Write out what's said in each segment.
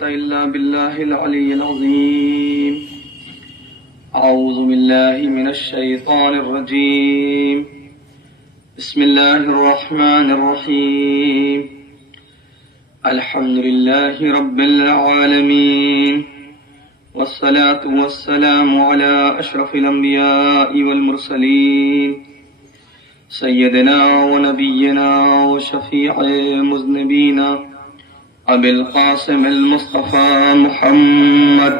قوة إلا بالله العلي العظيم. أعوذ بالله من الشيطان الرجيم. بسم الله الرحمن الرحيم. الحمد لله رب العالمين، والصلاة والسلام على أشرف الأنبياء والمرسلين، سيدنا ونبينا وشفيع المذنبين أبي القاسم المصطفى محمد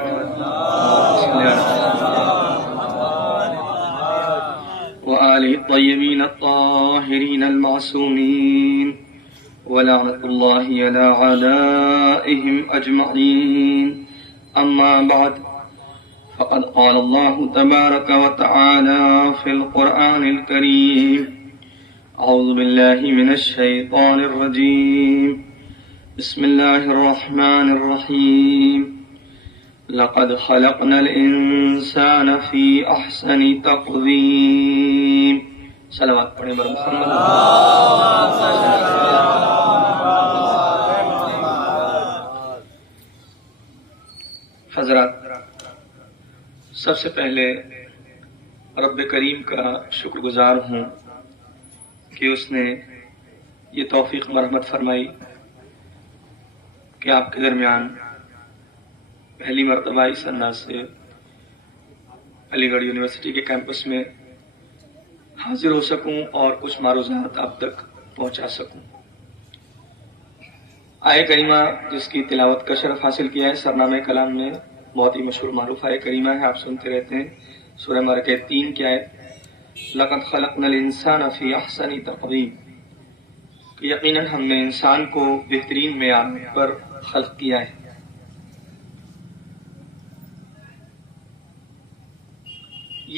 وآله الطيبين الطاهرين المعصومين، ولعنة الله على أعدائهم أجمعين. أما بعد، فقد قال الله تبارك وتعالى في القرآن الكريم: أعوذ بالله من الشيطان الرجيم. بسم الله الرحمن الرحيم. لقد خلقنا الإنسان في أحسن تقويم. صلوات پڑھیں بر محمد. حضرات، سب سے پہلے رب کریم کا شکر گزار ہوں کہ اس نے یہ توفیق مرحمت فرمائی کہ آپ کے درمیان پہلی مرتبہ اس انداز سے علی گڑھ یونیورسٹی کے کیمپس میں حاضر ہو سکوں اور کچھ معروضات آپ تک پہنچا سکوں. آیہ کریمہ جس کی تلاوت کا شرف حاصل کیا ہے، سرنامہ کلام میں بہت ہی مشہور معروف آیہ کریمہ ہے، آپ سنتے رہتے ہیں. سورہ مرکہ 3 کی آیت: لقد خلقنا الانسان فی احسن تقویم. یقیناً ہم نے انسان کو بہترین معیار پر خلق کیا ہے.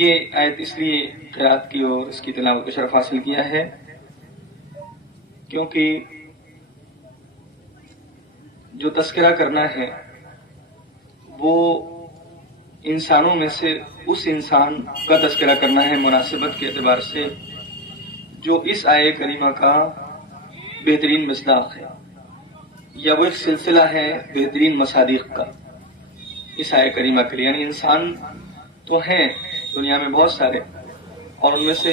یہ آیت اس لیے قرأت کی اور اس کی تلاوت کا شرف حاصل کیا ہے کیونکہ جو تذکرہ کرنا ہے وہ انسانوں میں سے اس انسان کا تذکرہ کرنا ہے مناسبت کے اعتبار سے جو اس آیہ کریمہ کا بہترین مصداق ہے، یا وہ ایک سلسلہ ہے بہترین مصادیق کا اس آیہ کریمہ کے لیے. یعنی انسان تو ہیں دنیا میں بہت سارے، اور ان میں سے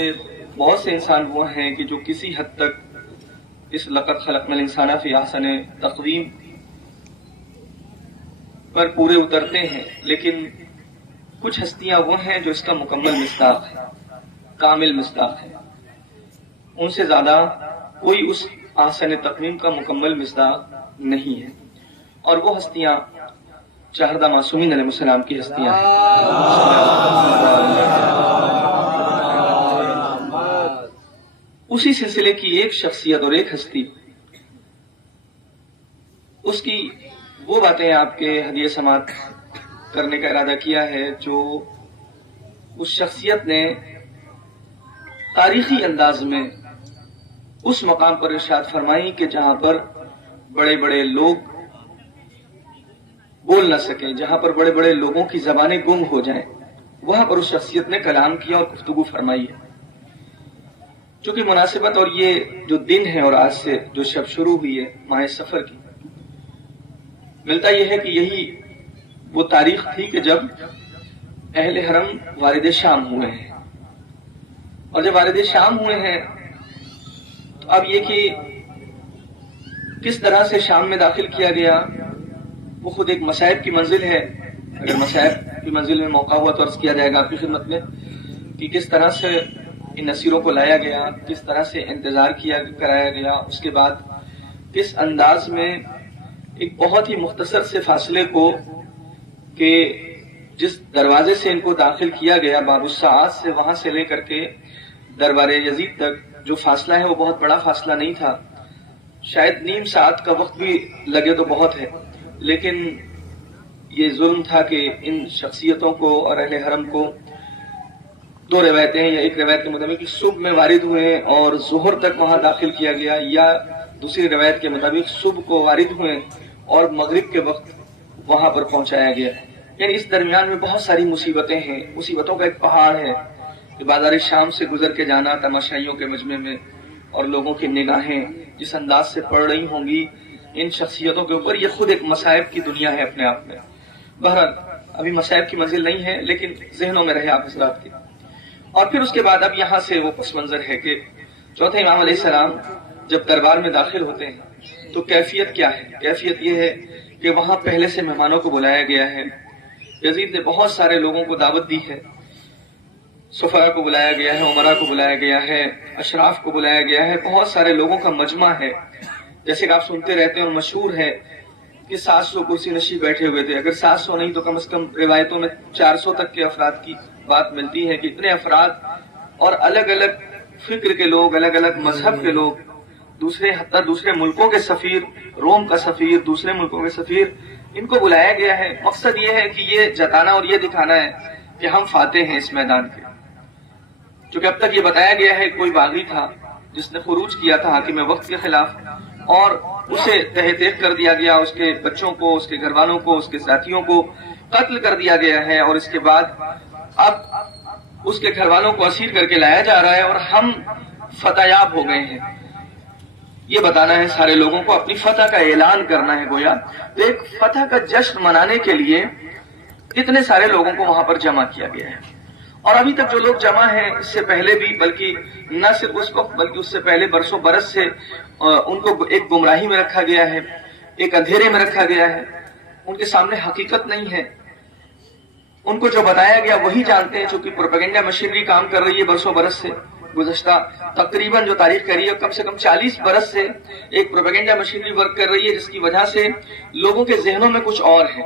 بہت سے انسان وہ ہیں کہ جو کسی حد تک اس لقد خلقنا الانسان فی احسن تقویم پر پورے اترتے ہیں، لیکن کچھ ہستیاں وہ ہیں جو اس کا مکمل مصداق ہے، کامل مصداق ہے. ان سے زیادہ کوئی اس احسن تقویم کا مکمل مصداق نہیں ہے، اور وہ ہستیاں چہردہ معصومین علیہ السلام کی ہستیاں ہیں. اسی سلسلے کی ایک شخصیت اور ایک ہستی، اس کی وہ باتیں آپ کے ہدیہ سماعت کرنے کا ارادہ کیا ہے جو اس شخصیت نے تاریخی انداز میں اس مقام پر ارشاد فرمائی کہ جہاں پر بڑے بڑے لوگ بول نہ سکیں، جہاں پر بڑے بڑے لوگوں کی زبانیں گم ہو جائیں، وہاں پر اس شخصیت نے کلام کیا اور گفتگو فرمائی ہے. چونکہ مناسبت اور یہ جو دن ہے اور آج سے جو شب شروع ہوئی ہے ماہ سفر کی، ملتا یہ ہے کہ یہی وہ تاریخ تھی کہ جب اہل حرم وارد شام ہوئے ہیں. اور جب وارد شام ہوئے ہیں تو اب یہ کہ کس طرح سے شام میں داخل کیا گیا وہ خود ایک مصائب کی منزل ہے. اگر مصائب کی منزل میں موقع ہوا تو عرض کیا جائے گا آپ کی خدمت میں کہ کس طرح سے ان اسیروں کو لایا گیا، کس طرح سے انتظار کرایا گیا، اس کے بعد کس انداز میں ایک بہت ہی مختصر سے فاصلے کو کہ جس دروازے سے ان کو داخل کیا گیا باب الساعات سے، وہاں سے لے کر کے دربار یزید تک جو فاصلہ ہے وہ بہت بڑا فاصلہ نہیں تھا. شاید نیم ساعت کا وقت بھی لگے تو بہت ہے، لیکن یہ ظلم تھا کہ ان شخصیتوں کو اور اہل حرم کو دو روایتیں ہیں، یا ایک روایت کے مطابق صبح میں وارد ہوئے اور ظہر تک وہاں داخل کیا گیا، یا دوسری روایت کے مطابق صبح کو وارد ہوئے اور مغرب کے وقت وہاں پر پہنچایا گیا. یعنی اس درمیان میں بہت ساری مصیبتیں ہیں، مصیبتوں کا ایک پہاڑ ہے کہ بازار شام سے گزر کے جانا تماشائیوں کے مجمع میں، اور لوگوں کی نگاہیں جس انداز سے پڑ رہی ہوں گی ان شخصیتوں کے اوپر، یہ خود ایک مصائب کی دنیا ہے اپنے آپ میں. بہرحال ابھی مصائب کی منزل نہیں ہے، لیکن ذہنوں میں رہے آپ حضرات کے. اور پھر اس کے بعد اب یہاں سے وہ پس منظر ہے کہ چوتھے امام علیہ السلام جب دربار میں داخل ہوتے ہیں تو کیفیت کیا ہے؟ کیفیت یہ ہے کہ وہاں پہلے سے مہمانوں کو بلایا گیا ہے. یزید نے بہت سارے لوگوں کو دعوت دی ہے، سفرا کو بلایا گیا ہے، عمرا کو بلایا گیا ہے، اشراف کو بلایا گیا ہے، بہت سارے لوگوں کا مجمع ہے. جیسے کہ آپ سنتے رہتے ہیں اور مشہور ہے کہ 700 کرسی نشین بیٹھے ہوئے تھے. اگر 700 نہیں تو کم از کم روایتوں میں 400 تک کے افراد کی بات ملتی ہے کہ اتنے افراد اور الگ الگ فکر کے لوگ، الگ الگ مذہب کے لوگ، حتیٰ دوسرے ملکوں کے سفیر، روم کا سفیر، دوسرے ملکوں کے سفیر، ان کو بلایا گیا ہے. مقصد یہ ہے کہ یہ جتانا اور یہ دکھانا ہے کہ ہم فاتح ہیں اس میدان کے. چونکہ اب تک یہ بتایا گیا ہے کوئی باغی تھا جس نے خروج کیا تھا حاکم وقت کے خلاف اور اسے تہہ تیغ کر دیا گیا، اس کے بچوں کو، اس کے گھر والوں کو، اس کے ساتھیوں کو قتل کر دیا گیا ہے، اور اس کے بعد اب اس کے گھر والوں کو اسیر کر کے لایا جا رہا ہے اور ہم فتح یاب ہو گئے ہیں. یہ بتانا ہے سارے لوگوں کو، اپنی فتح کا اعلان کرنا ہے گویا. تو ایک فتح کا جشن منانے کے لیے اتنے سارے لوگوں کو وہاں پر جمع کیا گیا ہے. اور ابھی تک جو لوگ جمع ہیں اس سے پہلے بھی، بلکہ نہ صرف اس وقت بلکہ اس سے پہلے برسوں برس سے ان کو ایک گمراہی میں رکھا گیا ہے، ایک اندھیرے میں رکھا گیا ہے. ان کے سامنے حقیقت نہیں ہے، ان کو جو بتایا گیا وہی جانتے ہیں. چونکہ پروپیگنڈا مشینری کام کر رہی ہے برسوں برس سے، گزشتہ تقریباً جو تاریخ کری ہے کم سے کم 40 برس سے ایک پروپیگنڈا مشینری ورک کر رہی ہے، جس کی وجہ سے لوگوں کے ذہنوں میں کچھ اور ہے.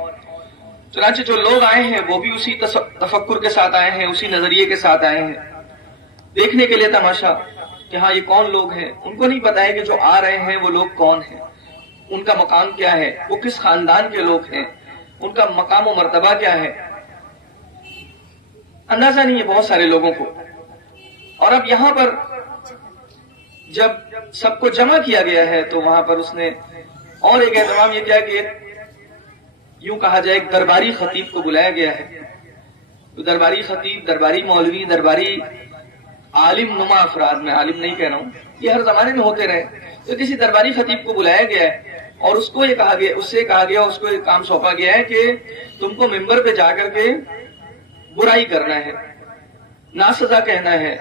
چنانچہ جو لوگ آئے ہیں وہ بھی اسی تفکر کے ساتھ آئے ہیں، اسی نظریے کے ساتھ آئے ہیں دیکھنے کے لیے تماشا کہ ہاں یہ کون لوگ ہیں. ان کو نہیں پتا ہے کہ جو آ رہے ہیں وہ لوگ کون ہیں، ان کا مقام کیا ہے، وہ کس خاندان کے لوگ ہیں، ان کا مقام و مرتبہ کیا ہے، اندازہ نہیں ہے بہت سارے لوگوں کو. اور اب یہاں پر جب سب کو جمع کیا گیا ہے تو وہاں پر اس نے اور ایک اہتمام یہ کیا کہ یوں کہا جائے ایک درباری خطیب کو بلایا گیا ہے. تو درباری خطیب، درباری مولوی، درباری عالم نما افراد، میں عالم نہیں کہہ رہا ہوں، یہ ہر زمانے میں ہوتے رہے. تو کسی درباری خطیب کو بلایا گیا ہے اور اس کو یہ کہا گیا، اس سے کہا گیا، اس کو ایک کام سونپا گیا ہے کہ تم کو ممبر پہ جا کر کے برائی کرنا ہے، ناسزا کہنا ہے،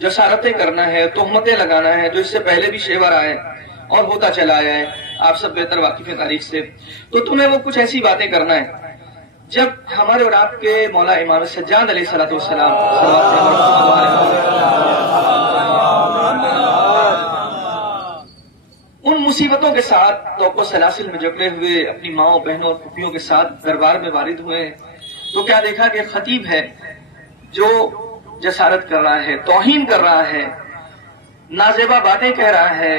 جسارتیں کرنا ہے، تہمتیں لگانا ہے، جو اس سے پہلے بھی شیور آئے اور ہوتا چلا آیا ہے، آپ سب بہتر واقف ہیں تاریخ سے. تو تمہیں وہ کچھ ایسی باتیں کرنا ہے. جب ہمارے اور آپ کے مولا امام سجاد علیہ الصلوۃ والسلام ان مصیبتوں کے ساتھ توقع سلاسل میں جکڑے ہوئے اپنی ماؤں، بہنوں اور پھوپھیوں کے ساتھ دربار میں وارد ہوئے ہیں تو کیا دیکھا کہ خطیب ہے جو جسارت کر رہا ہے، توہین کر رہا ہے، نازیبا باتیں کہہ رہا ہے،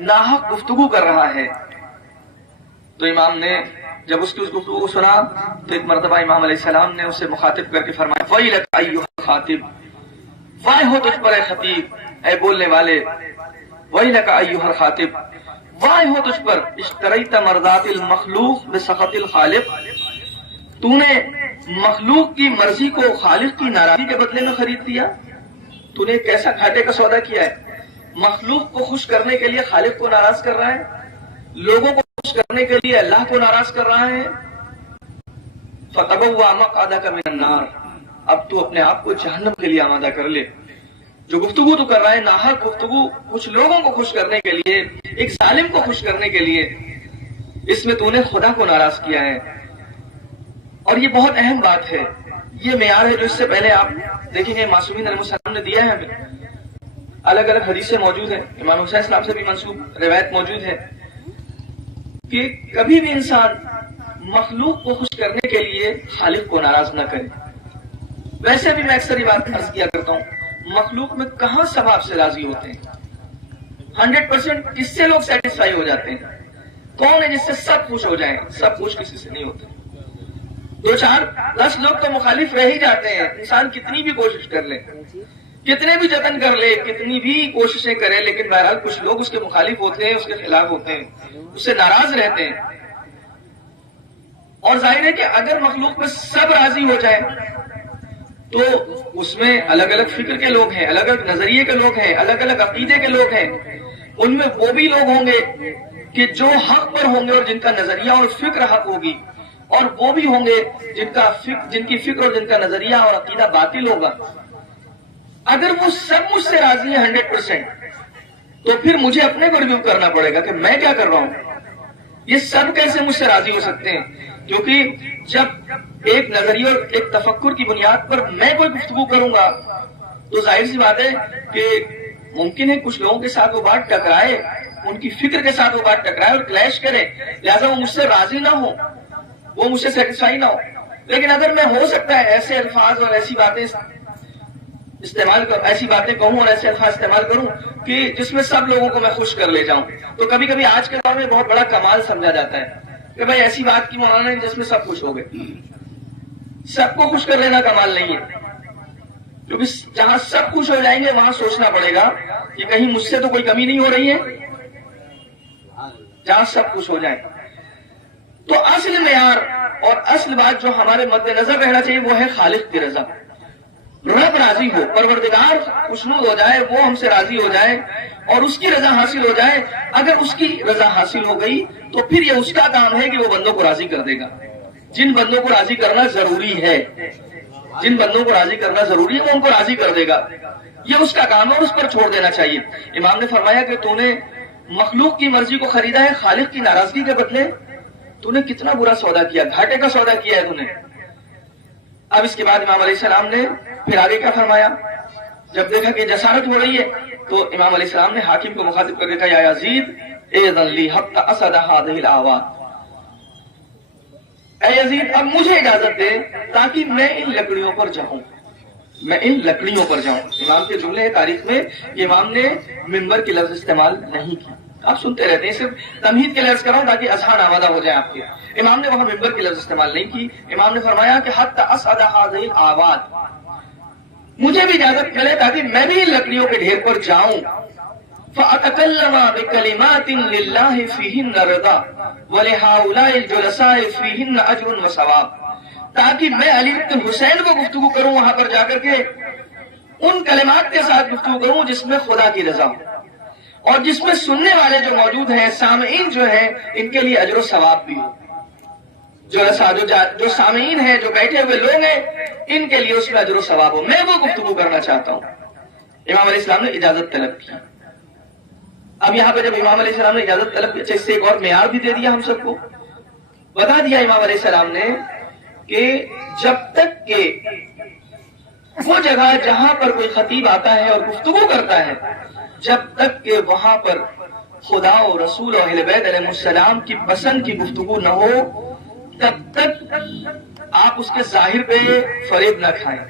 ناحق گفتگو کر رہا ہے. تو امام نے جب اس کی اس گفتگو کو سنا تو ایک مرتبہ امام علیہ السلام نے اسے مخاطب کر کے فرمایا، وَيْلَكَ أَيُّهَا الْخَاطِبُ، وائے ہو تجھ پر اے خطیب، اے بولنے والے، وَيْلَكَ أَيُّهَا الْخَاطِبُ، وائے ہو تجھ پر، اشتریت مرضات المخلوق بسخط الخالق، تو نے مخلوق کی مرضی کو خالق کی ناراضی کے بدلے میں خرید دیا. تو نے کیسا گھاٹے کا سودا کیا ہے. مخلوق کو خوش کرنے کے لیے خالق کو ناراض کر رہا ہے، لوگوں کو خوش کرنے کے لیے اللہ کو ناراض کر رہا ہے. فَتَبَوَّأَ مَقْعَدَكَ مِنَ النَّارِ، اب تو اپنے آپ کو جہنم کے لیے آمادہ کر لے. جو گفتگو تو کر رہا ہے، ناحق گفتگو، کچھ لوگوں کو خوش کرنے کے لیے، ایک ظالم کو خوش کرنے کے لیے، اس میں تو نے خدا کو ناراض کیا ہے. اور یہ بہت اہم بات ہے، یہ معیار ہے جو اس سے پہلے آپ دیکھیں گے معصومین علیہ السلام نے دیا ہے ہمیں. الگ الگ حدیثیں موجود ہیں، امام حسین اسلام سے بھی منسوب روایت موجود ہے کہ کبھی بھی انسان مخلوق کو خوش کرنے کے لیے خالق کو ناراض نہ کرے. ویسے بھی میں اکثر یہ بات عرض کیا کرتا ہوں، مخلوق میں کہاں سب آپ سے راضی ہوتے ہیں؟ 100% کس سے لوگ سیٹسفائی ہو جاتے ہیں؟ کون ہے جس سے سب خوش ہو جائیں؟ سب خوش کسی سے نہیں ہوتے. 2 4 10 لوگ تو مخالف رہ ہی جاتے ہیں. انسان کتنی بھی کوشش کر لے، کتنے بھی جتن کر لے، کتنی بھی کوششیں کرے، لیکن بہرحال کچھ لوگ اس کے مخالف ہوتے ہیں، اس کے خلاف ہوتے ہیں، اس سے ناراض رہتے ہیں. اور ظاہر ہے کہ اگر مخلوق میں سب راضی ہو جائیں تو اس میں الگ الگ فکر کے لوگ ہیں، الگ الگ نظریے کے لوگ ہیں، الگ الگ عقیدے کے لوگ ہیں، ان میں وہ بھی لوگ ہوں گے کہ جو حق پر ہوں گے اور جن کا نظریہ اور فکر حق ہوگی، اور وہ بھی ہوں گے جن کی فکر اور جن کا نظریہ اور عقیدہ باطل ہوگا، اگر وہ سب مجھ سے راضی ہیں 100%، تو پھر مجھے اپنے کو ریویو کرنا پڑے گا کہ میں کیا کر رہا ہوں، یہ سب کیسے مجھ سے راضی ہو سکتے ہیں؟ کیونکہ جب ایک نظریہ اور ایک تفکر کی بنیاد پر میں کوئی گفتگو کروں گا تو ظاہر سی بات ہے کہ ممکن ہے کچھ لوگوں کے ساتھ وہ بات ٹکرائے، ان کی فکر کے ساتھ وہ بات ٹکرائے اور کلیش کرے، لہذا وہ مجھ سے راضی نہ ہو، وہ مجھ سے سیٹسفائی نہ ہو۔ لیکن اگر میں ہو سکتا ہے ایسے الفاظ اور ایسی باتیں استعمال کروں، ایسی باتیں کہوں اور ایسے الفاظ استعمال کروں کہ جس میں سب لوگوں کو میں خوش کر لے جاؤں، تو کبھی کبھی آج کے دور میں بہت بڑا کمال سمجھا جاتا ہے کہ بھائی ایسی بات کی مولانا ہے جس میں سب خوش ہو گئے۔ سب کو خوش کر لینا کمال نہیں ہے، کیونکہ جہاں سب خوش ہو جائیں گے وہاں سوچنا پڑے گا کہ کہیں مجھ سے تو کوئی کمی نہیں ہو رہی ہے، جہاں سب خوش ہو جائیں۔ تو اصل معیار اور اصل بات جو ہمارے مد نظر رہنا چاہیے وہ ہے خالق کی رضا، رب راضی ہو، پروردگار خوشنود ہو جائے، وہ ہم سے راضی ہو جائے اور اس کی رضا حاصل ہو جائے۔ اگر اس کی رضا حاصل ہو گئی تو پھر یہ اس کا کام ہے کہ وہ بندوں کو راضی کر دے گا۔ جن بندوں کو راضی کرنا ضروری ہے، جن بندوں کو راضی کرنا ضروری ہے وہ ان کو راضی کر دے گا، یہ اس کا کام ہے اور اس پر چھوڑ دینا چاہیے۔ امام نے فرمایا کہ تو نے مخلوق کی مرضی کو خریدا ہے خالق کی ناراضگی کے بدلے، تو نے کتنا برا سودا کیا، گھاٹے کا سودا کیا ہے تو نے۔ اب اس کے بعد امام علیہ السلام نے پھر آگے کیا فرمایا؟ جب دیکھا کہ جسارت ہو رہی ہے تو امام علیہ السلام نے حاکم کو مخاطب کر کے کہا، یا یزید اذن لی حتی اسد هذه الاعواد، اے یزید اب مجھے اجازت دے تاکہ میں ان لکڑیوں پر جاؤں، میں ان لکڑیوں پر جاؤں۔ امام کے جملے ہیں تاریخ میں کہ امام نے ممبر کی لفظ استعمال نہیں کی، آپ سنتے رہتے ہیں، صرف تمہید کے لفظ کر رہا ہوں تاکہ اذہان آمادہ ہو جائے آپ کے۔ امام نے وہاں ممبر کی لفظ استعمال نہیں کی، امام نے فرمایا کہ حتی اسعد هذه الاعواد، مجھے بھی اجازت ملے تاکہ میں بھی ان لکڑیوں کے ڈھیر پر جاؤں، فَأَتَكَلَّمَ بِكَلِمَاتٍ لِلَّهِ فِيهِنَّ رِضَا وَلِهَؤُلَاءِ الْجُلَسَاءِ فِيهِنَّ أَجْرٌ وَثَوَابٌ، تاکہ میں علی بن حسین کو گفتگو کروں وہاں پر جا کر کے ان کلمات کے ساتھ گفتگو کروں جس میں خدا کی رضا ہو اور جس میں سننے والے جو موجود ہیں، سامعین جو ہیں، ان کے لیے اجر و ثواب بھی ہو۔ جو سامعین ہیں، جو بیٹھے ہوئے لوگ ہیں، ان کے لیے اس میں اجر و ثواب ہو، میں وہ گفتگو کرنا چاہتا ہوں۔ امام علیہ السلام نے اجازت طلب کی۔ اب یہاں پہ جب امام علیہ السلام نے اجازت طلب کی، اچھا اس سے ایک اور معیار بھی دے دیا، ہم سب کو بتا دیا امام علیہ السلام نے کہ جب تک کہ وہ جگہ جہاں پر کوئی خطیب آتا ہے اور گفتگو کرتا ہے، جب تک کہ وہاں پر خدا و رسول اور اہل بیت علیہ السلام کی پسند کی گفتگو نہ ہو، تب تک آپ اس کے ظاہر پہ فریب نہ کھائیں،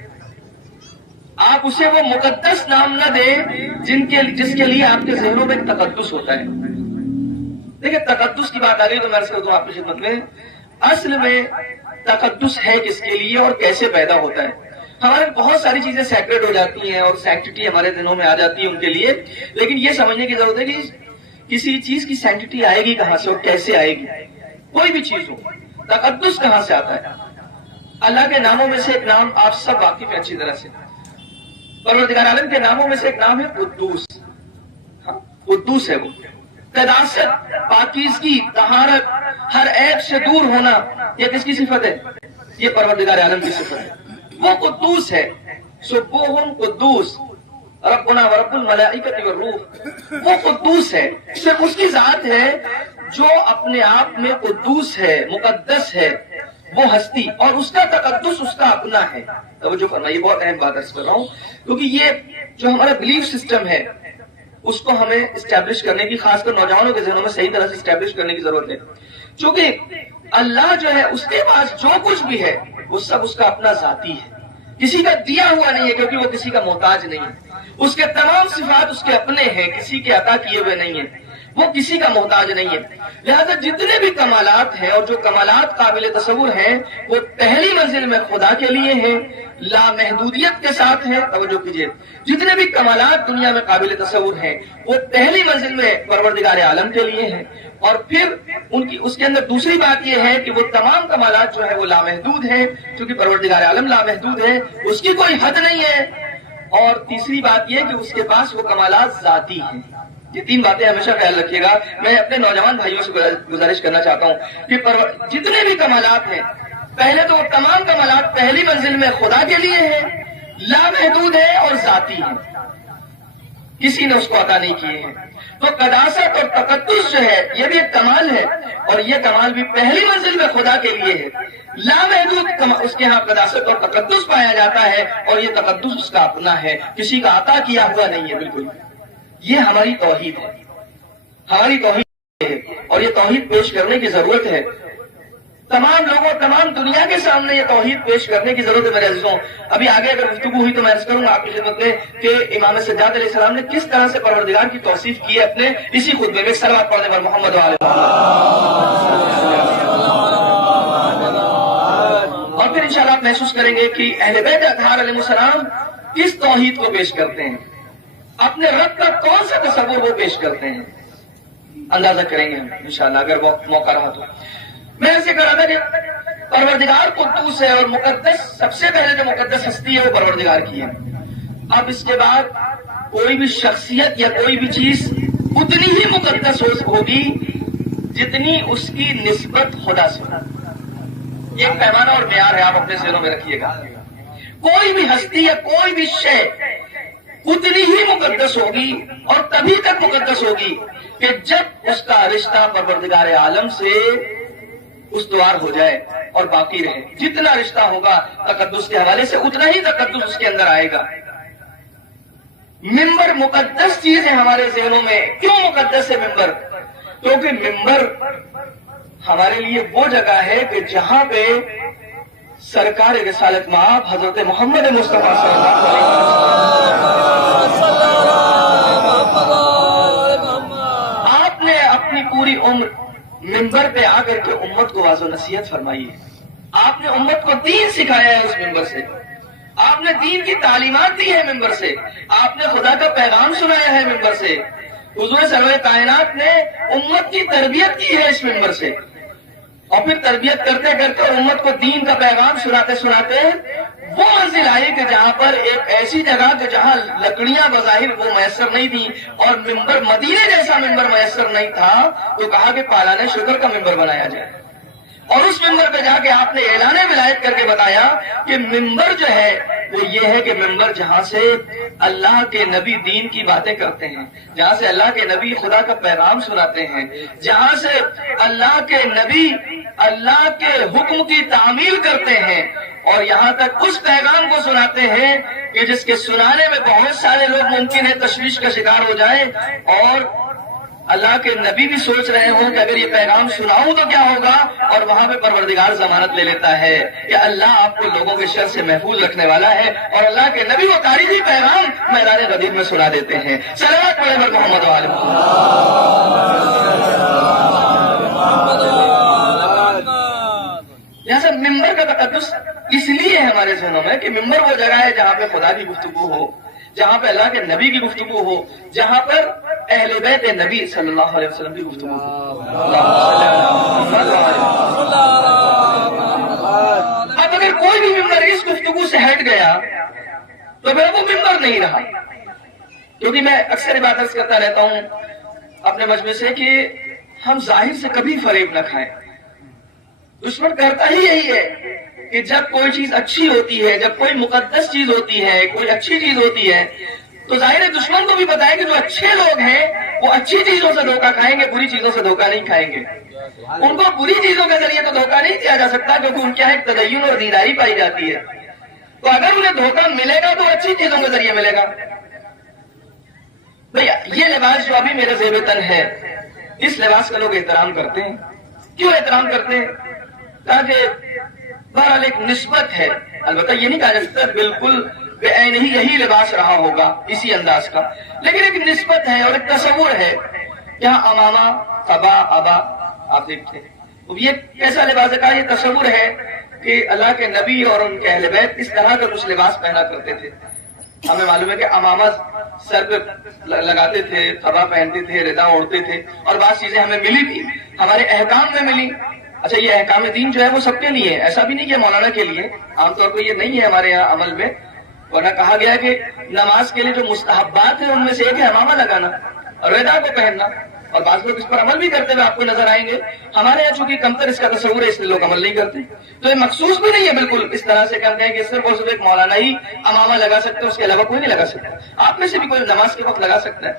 آپ اسے وہ مقدس نام نہ دیں جس کے لیے آپ کے ذہنوں میں ایک تقدس ہوتا ہے۔ دیکھیں تقدس کی بات آ گئی تو میں عرض کر دوں آپ کی خدمت میں، اصل میں تقدس ہے کس کے لیے اور کیسے پیدا ہوتا ہے؟ ہمارے بہت ساری چیزیں سیکریٹ ہو جاتی ہیں اور سینکٹیٹی ہمارے دنوں میں آ جاتی ہے ان کے لیے، لیکن یہ سمجھنے کی ضرورت ہے کہ کسی چیز کی سینکٹیٹی آئے گی کہاں سے اور کیسے آئے گی؟ کوئی بھی چیز ہو، تقدس کہاں سے آتا ہے؟ اللہ کے ناموں میں سے ایک نام آپ سب واقف ہیں اچھی طرح سے، پروردگار عالم کے ناموں میں سے ایک نام ہے قدوس۔ قدوس ہے وہ، قداست، پاکیزگی، طہارت، ہر عیب سے دور ہونا، یہ کس کی صفت ہے؟ یہ پروردگار عالم کی صفت ہے، وہ قدوس ہے۔ سبوح قدوس ربنا ورب الملائکۃ والروح، وہ قدوس ہے، صرف اس کی ذات ہے جو اپنے آپ میں قدوس ہے، مقدس ہے، وہ ہستی، اور اس کا تقدس اس کا اپنا ہے۔ توجہ فرمائیے، بہت اہم بات عرض کر رہا ہوں، کیونکہ یہ جو ہمارا بلیف سسٹم ہے اس کو ہمیں اسٹیبلش کرنے کی، خاص کر نوجوانوں کے ذہنوں میں صحیح طرح سے اسٹیبلش کرنے کی ضرورت ہے، چونکہ اللہ جو ہے اس کے پاس جو کچھ بھی ہے وہ سب اس کا اپنا ذاتی ہے، کسی کا دیا ہوا نہیں ہے، کیونکہ وہ کسی کا محتاج نہیں ہے، اس کے تمام صفات اس کے اپنے ہیں، کسی کے عطا کیے ہوئے نہیں ہیں، وہ کسی کا محتاج نہیں ہے۔ لہذا جتنے بھی کمالات ہیں اور جو کمالات قابل تصور ہیں وہ پہلی منزل میں خدا کے لیے ہیں، لامحدودیت کے ساتھ ہیں۔ توجہ کیجیے، جتنے بھی کمالات دنیا میں قابل تصور ہیں وہ پہلی منزل میں پروردگار عالم کے لیے ہیں، اور پھر اس کے اندر دوسری بات یہ ہے کہ وہ تمام کمالات جو ہے وہ لامحدود ہیں، کیونکہ پروردگار عالم لامحدود ہے، اس کی کوئی حد نہیں ہے، اور تیسری بات یہ کہ اس کے پاس وہ کمالات ذاتی ہیں۔ یہ 3 باتیں ہمیشہ خیال رکھیے گا. میں اپنے نوجوان بھائیوں سے گزارش کرنا چاہتا ہوں کہ جتنے بھی کمالات ہیں، پہلے تو وہ تمام کمالات پہلی منزل میں خدا کے لیے ہیں، لامحدود ہے اور ذاتی ہے، کسی نے اس کو عطا نہیں کیے ہیں. تو قداست اور تقدس جو ہے یہ بھی ایک کمال ہے، اور یہ کمال بھی پہلی منزل میں خدا کے لیے ہے. لامحدود اس کے ہاں قداست اور تقدس پایا جاتا ہے، اور یہ تقدس اس کا اپنا ہے، کسی کا عطا کیا ہوا نہیں ہے. بالکل یہ ہماری توحید ہے، ہماری توحید ہے، اور یہ توحید پیش کرنے کی ضرورت ہے. تمام لوگوں، تمام دنیا کے سامنے یہ توحید پیش کرنے کی ضرورت ہے میرے عزیزوں. ابھی آگے اگر گفتگو ہوئی تو میں عرض کروں گا آپ کی خدمت میں کہ امام سجاد علیہ السلام نے کس طرح سے پروردگار کی توصیف کی ہے اپنے اسی خطبے میں صلوات پڑھنے پر محمد علیہ. اور پھر انشاءاللہ آپ محسوس کریں گے کہ اہل بیت اطہار علیہ السلام کس توحید کو پیش کرتے ہیں، اپنے رب کا کون سا تصور وہ پیش کرتے ہیں. اندازہ کریں گے ہم انشاءاللہ اگر موقع رہا تو. میں ایسے کہا تھا کہ پروردگار قدوس ہے، اور مقدس سب سے پہلے جو مقدس ہستی ہے وہ پروردگار کی ہے. اب اس کے بعد کوئی بھی شخصیت یا کوئی بھی چیز اتنی ہی مقدس ہوگی جتنی اس کی نسبت خدا سے. ایک پیمانہ اور معیار ہے، آپ اپنے ذہنوں میں رکھیے گا. کوئی بھی ہستی یا کوئی بھی شے اتنی ہی مقدس ہوگی اور تبھی تک مقدس ہوگی کہ جب اس کا رشتہ پروردگار عالم سے استوار ہو جائے اور باقی رہے. جتنا رشتہ ہوگا تقدس کے حوالے سے اتنا ہی تقدس اس کے اندر آئے گا. ممبر مقدس چیز ہے ہمارے ذہنوں میں. کیوں مقدس ہے ممبر؟ کیونکہ ممبر ہمارے لیے وہ جگہ ہے کہ جہاں پہ سرکار رسالت مآب حضرت محمد مصطفیٰ صلی اللہ علیہ وسلم آپ نے اپنی پوری عمر ممبر پہ آ کر کے امت کو واضح نصیحت فرمائی ہے. آپ نے امت کو دین سکھایا ہے اس ممبر سے، آپ نے دین کی تعلیمات دی ہے ممبر سے، آپ نے خدا کا پیغام سنایا ہے ممبر سے. حضور سرور کائنات نے امت کی تربیت کی ہے اس ممبر سے، اور پھر تربیت کرتے کرتے امت کو دین کا پیغام سناتے سناتے وہ منزل آئی کہ جہاں پر ایک ایسی جگہ کہ جہاں لکڑیاں بظاہر وہ میسر نہیں تھی اور ممبر مدینے جیسا ممبر میسر نہیں تھا، تو کہا کہ پالانہ شکر کا ممبر بنایا جائے. اور اس ممبر پہ جا کے آپ نے اعلان ولایت کر کے بتایا کہ ممبر جو ہے وہ یہ ہے کہ ممبر جہاں سے اللہ کے نبی دین کی باتیں کرتے ہیں، جہاں سے اللہ کے نبی خدا کا پیغام سناتے ہیں، جہاں سے اللہ کے نبی اللہ کے حکم کی تعمیل کرتے ہیں، اور یہاں تک اس پیغام کو سناتے ہیں کہ جس کے سنانے میں بہت سارے لوگ ممکن ہے تشویش کا شکار ہو جائیں، اور اللہ کے نبی بھی سوچ رہے ہوں کہ اگر یہ پیغام سناؤں تو کیا ہوگا، اور وہاں پہ پروردگار ضمانت لے لیتا ہے کہ اللہ آپ کو لوگوں کے شر سے محفوظ رکھنے والا ہے، اور اللہ کے نبی وہ تاریخی پیغام میدان غدیر میں سنا دیتے ہیں. صلوات پڑھیں پر محمد و آل لہٰذا ممبر کا تقدس اس لیے ہے ہمارے ذہنوں میں کہ ممبر وہ جگہ ہے جہاں پہ خدا کی گفتگو ہو، جہاں پہ اللہ کے نبی کی گفتگو ہو، جہاں پر اہل بیت نبی صلی اللہ علیہ وسلم کی گفتگو ہو. اب اگر کوئی بھی ممبر اس گفتگو سے ہٹ گیا تو پھر وہ ممبر نہیں رہا. کیونکہ میں اکثر بات عرض کرتا رہتا ہوں اپنے مجمع سے کہ ہم ظاہر سے کبھی فریب نہ کھائیں. دشمن کرتا ہی یہی ہے کہ جب کوئی چیز اچھی ہوتی ہے، جب کوئی مقدس چیز ہوتی ہے، کوئی اچھی چیز ہوتی ہے، تو ظاہر دشمن کو بھی پتا ہے کہ جو اچھے لوگ ہیں وہ اچھی چیزوں سے دھوکہ کھائیں گے، بری چیزوں سے دھوکہ نہیں کھائیں گے. ان کو بری چیزوں کے ذریعے تو دھوکہ نہیں دیا جا سکتا کیونکہ ان کے یہاں ایک تدین اور دینداری پائی جاتی ہے. تو اگر انہیں دھوکہ ملے گا تو اچھی چیزوں کے ذریعے ملے گا. بھیا یہ لباس جو ابھی میرے زیب تن ہے، اس لباس کا لوگ احترام کرتے ہیں. کیوں احترام کرتے ہیں؟ تاکہ بہرحال ایک نسبت ہے. البتہ یہ نہیں کہا جا سکتا بالکل بے عین ہی یہی لباس رہا ہوگا اسی انداز کا، لیکن ایک نسبت ہے اور ایک تصور ہے. یہاں امامہ، قبا، ابا آپ دیکھتے ہیں یہ کیسا لباس کا یہ تصور ہے کہ اللہ کے نبی اور ان کے اہل بیت اس طرح کا کچھ لباس پہنا کرتے تھے. ہمیں معلوم ہے کہ امامہ سر پہ لگاتے تھے، قبا پہنتے تھے، ردا اوڑھتے تھے، اور بعض چیزیں ہمیں ملی تھی، ہمارے احکام میں ملی. اچھا یہ احکام دین جو ہے وہ سب کے لیے ہے، ایسا بھی نہیں کہ مولانا کے لیے. عام طور پہ یہ نہیں ہے ہمارے یہاں عمل میں، ورنہ کہا گیا کہ نماز کے لیے جو مستحبات ہیں ان میں سے ایک ہے امامہ لگانا. ردا کو پہننا، اور بعض لوگ اس پر عمل بھی کرتے ہوئے آپ کو نظر آئیں گے. ہمارے یہاں چونکہ کمتر اس کا تصور ہے اس لیے لوگ عمل نہیں کرتے. تو یہ مخصوص بھی نہیں ہے بالکل اس طرح سے کہتے ہیں کہ صرف اور صرف ایک مولانا ہی امامہ لگا سکتے ہیں، اس کے علاوہ کوئی نہیں لگا سکتا. آپ میں سے بھی کوئی نماز کے وقت لگا سکتا ہے،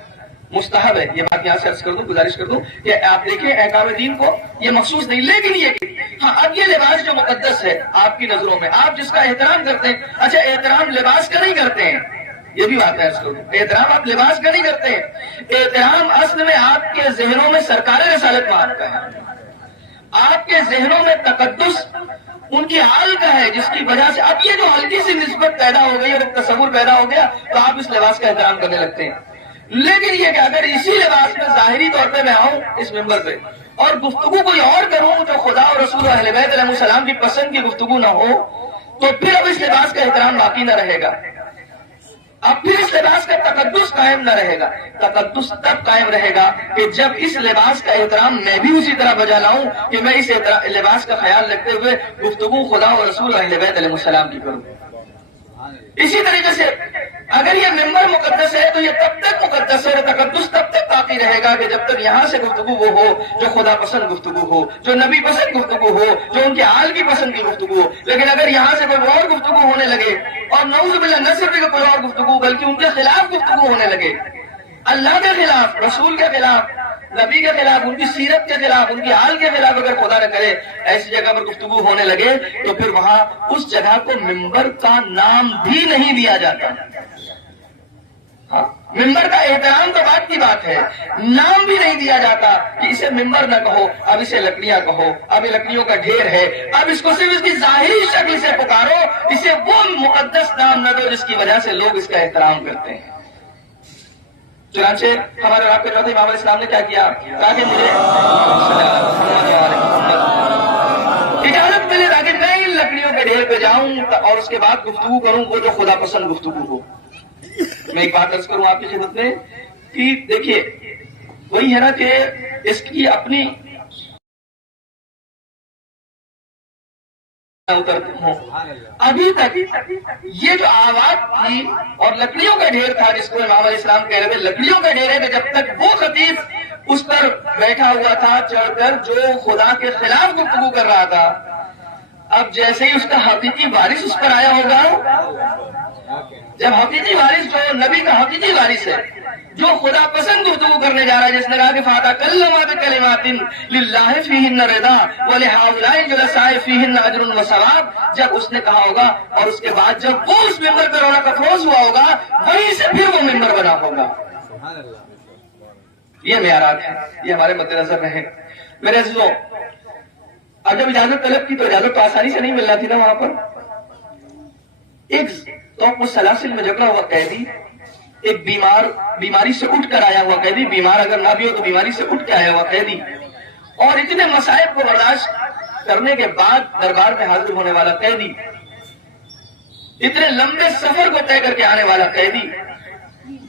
مستحب ہے. یہ بات یہاں سے عرض کر دوں، گزارش کر دوں کہ آپ دیکھیں احکام دین کو یہ مخصوص نہیں، لیکن یہ ہاں اب یہ لباس جو مقدس ہے آپ کی نظروں میں، آپ جس کا احترام کرتے ہیں، اچھا احترام لباس کا نہیں کرتے ہیں، یہ بھی بات ہے عرض کروں. احترام آپ لباس کا نہیں کرتے ہیں، احترام اصل میں آپ کے ذہنوں میں سرکار رسالت مآب کا ہے، آپ کے ذہنوں میں تقدس ان کی حال کا ہے، جس کی وجہ سے اب یہ جو ہلکی سی نسبت پیدا ہو گئی اور ایک تصور پیدا ہو گیا تو آپ اس لباس کا احترام کرنے لگتے ہیں. لیکن یہ کہ اگر اسی لباس میں ظاہری طور پہ میں آؤں اس ممبر پہ اور گفتگو کوئی اور کروں جو خدا اور رسول اہل بیت علیہ السلام کی پسند کی گفتگو نہ ہو تو پھر اب اس لباس کا احترام باقی نہ رہے گا، اب پھر اس لباس کا تقدس قائم نہ رہے گا. تقدس تب قائم رہے گا کہ جب اس لباس کا احترام میں بھی اسی طرح بجا لاؤں کہ میں اس لباس کا خیال رکھتے ہوئے گفتگو خدا اور رسول اہل بیت علیہ السلام کی کروں. اسی طریقے سے اگر یہ ممبر مقدس ہے تو یہ تب تک مقدس ہے، تقدس تب تک باقی رہے گا کہ جب تک یہاں سے گفتگو وہ ہو جو خدا پسند گفتگو ہو، جو نبی پسند گفتگو ہو، جو ان کے حال کی پسند کی گفتگو ہو. لیکن اگر یہاں سے کوئی اور گفتگو ہونے لگے اور نعوذ باللہ نہ صرف کوئی اور گفتگو بلکہ ان کے خلاف گفتگو ہونے لگے، اللہ کے خلاف، رسول کے خلاف، نبی کے خلاف، ان کی سیرت کے خلاف، ان کی حال کے خلاف اگر خدا نہ کرے ایسی جگہ پر گفتگو ہونے لگے تو پھر وہاں اس جگہ کو ممبر کا نام بھی نہیں دیا جاتا. ہاں ممبر کا احترام تو بات کی بات ہے، نام بھی نہیں دیا جاتا کہ اسے ممبر نہ کہو، اب اسے لکڑیاں کہو، اب یہ لکڑیوں کا ڈھیر ہے، اب اس کو صرف اس کی ظاہری شکل سے پکارو، اسے وہ مقدس نام نہ دو جس کی وجہ سے لوگ اس کا احترام کرتے ہیں. چنانچہ ہمارے آپ کے چوتھے امام علیہ السلام نے کیا کیا؟ کہا کہ مجھے اجازت ملے تاکہ میں ان لکڑیوں کے ڈھیر پہ جاؤں اور اس کے بعد گفتگو کروں وہ جو خدا پسند گفتگو ہو. میں ایک بات عرض کروں آپ کی خدمت میں کہ دیکھیے وہی ہے نا کہ اس کی اپنی اترتے ہوں ابھی تک یہ جو آواز تھی اور لکڑیوں کا ڈھیر تھا جس کو امام علیہ السلام کہہ رہے تھے لکڑیوں کا ڈھیر ہے کہ جب تک وہ خطیب اس پر بیٹھا ہوا تھا چڑھ کر جو خدا کے خلاف گفتگو کر رہا تھا، اب جیسے ہی اس کا حقیقی وارث اس پر آیا ہوگا، جب حقیقی وارث جو نبی کا حقیقی وارث ہے جو خدا پسند گفتگو کرنے جا رہا ہے، جس نے کہا کہ فاتا کلم بکلمات للہ فیہن رضا ولہؤلاء الجلساء فیہن اجر و ثواب، جب اس نے کہا ہوگا اور اس کے بعد جب وہ اس ممبر پر رونق افروز ہوا ہوگا وہیں سے پھر وہ ممبر بنا ہوگا. یہ معیارات ہیں، یہ ہمارے مد نظر رہے. میرے عزیزوں اب جب اجازت طلب کی تو اجازت تو آسانی سے نہیں ملنا تھی نا. وہاں پر ایک تو سلاسل میں جکڑا ہوا قیدی، ایک بیماری سے اٹھ کر آیا ہوا قیدی، بیمار اگر نہ بھی ہو تو بیماری سے اٹھ کے آیا ہوا قیدی، اور اتنے مصائب کو برداشت کرنے کے بعد دربار میں حاضر ہونے والا قیدی، اتنے لمبے سفر کو طے کر کے آنے والا قیدی،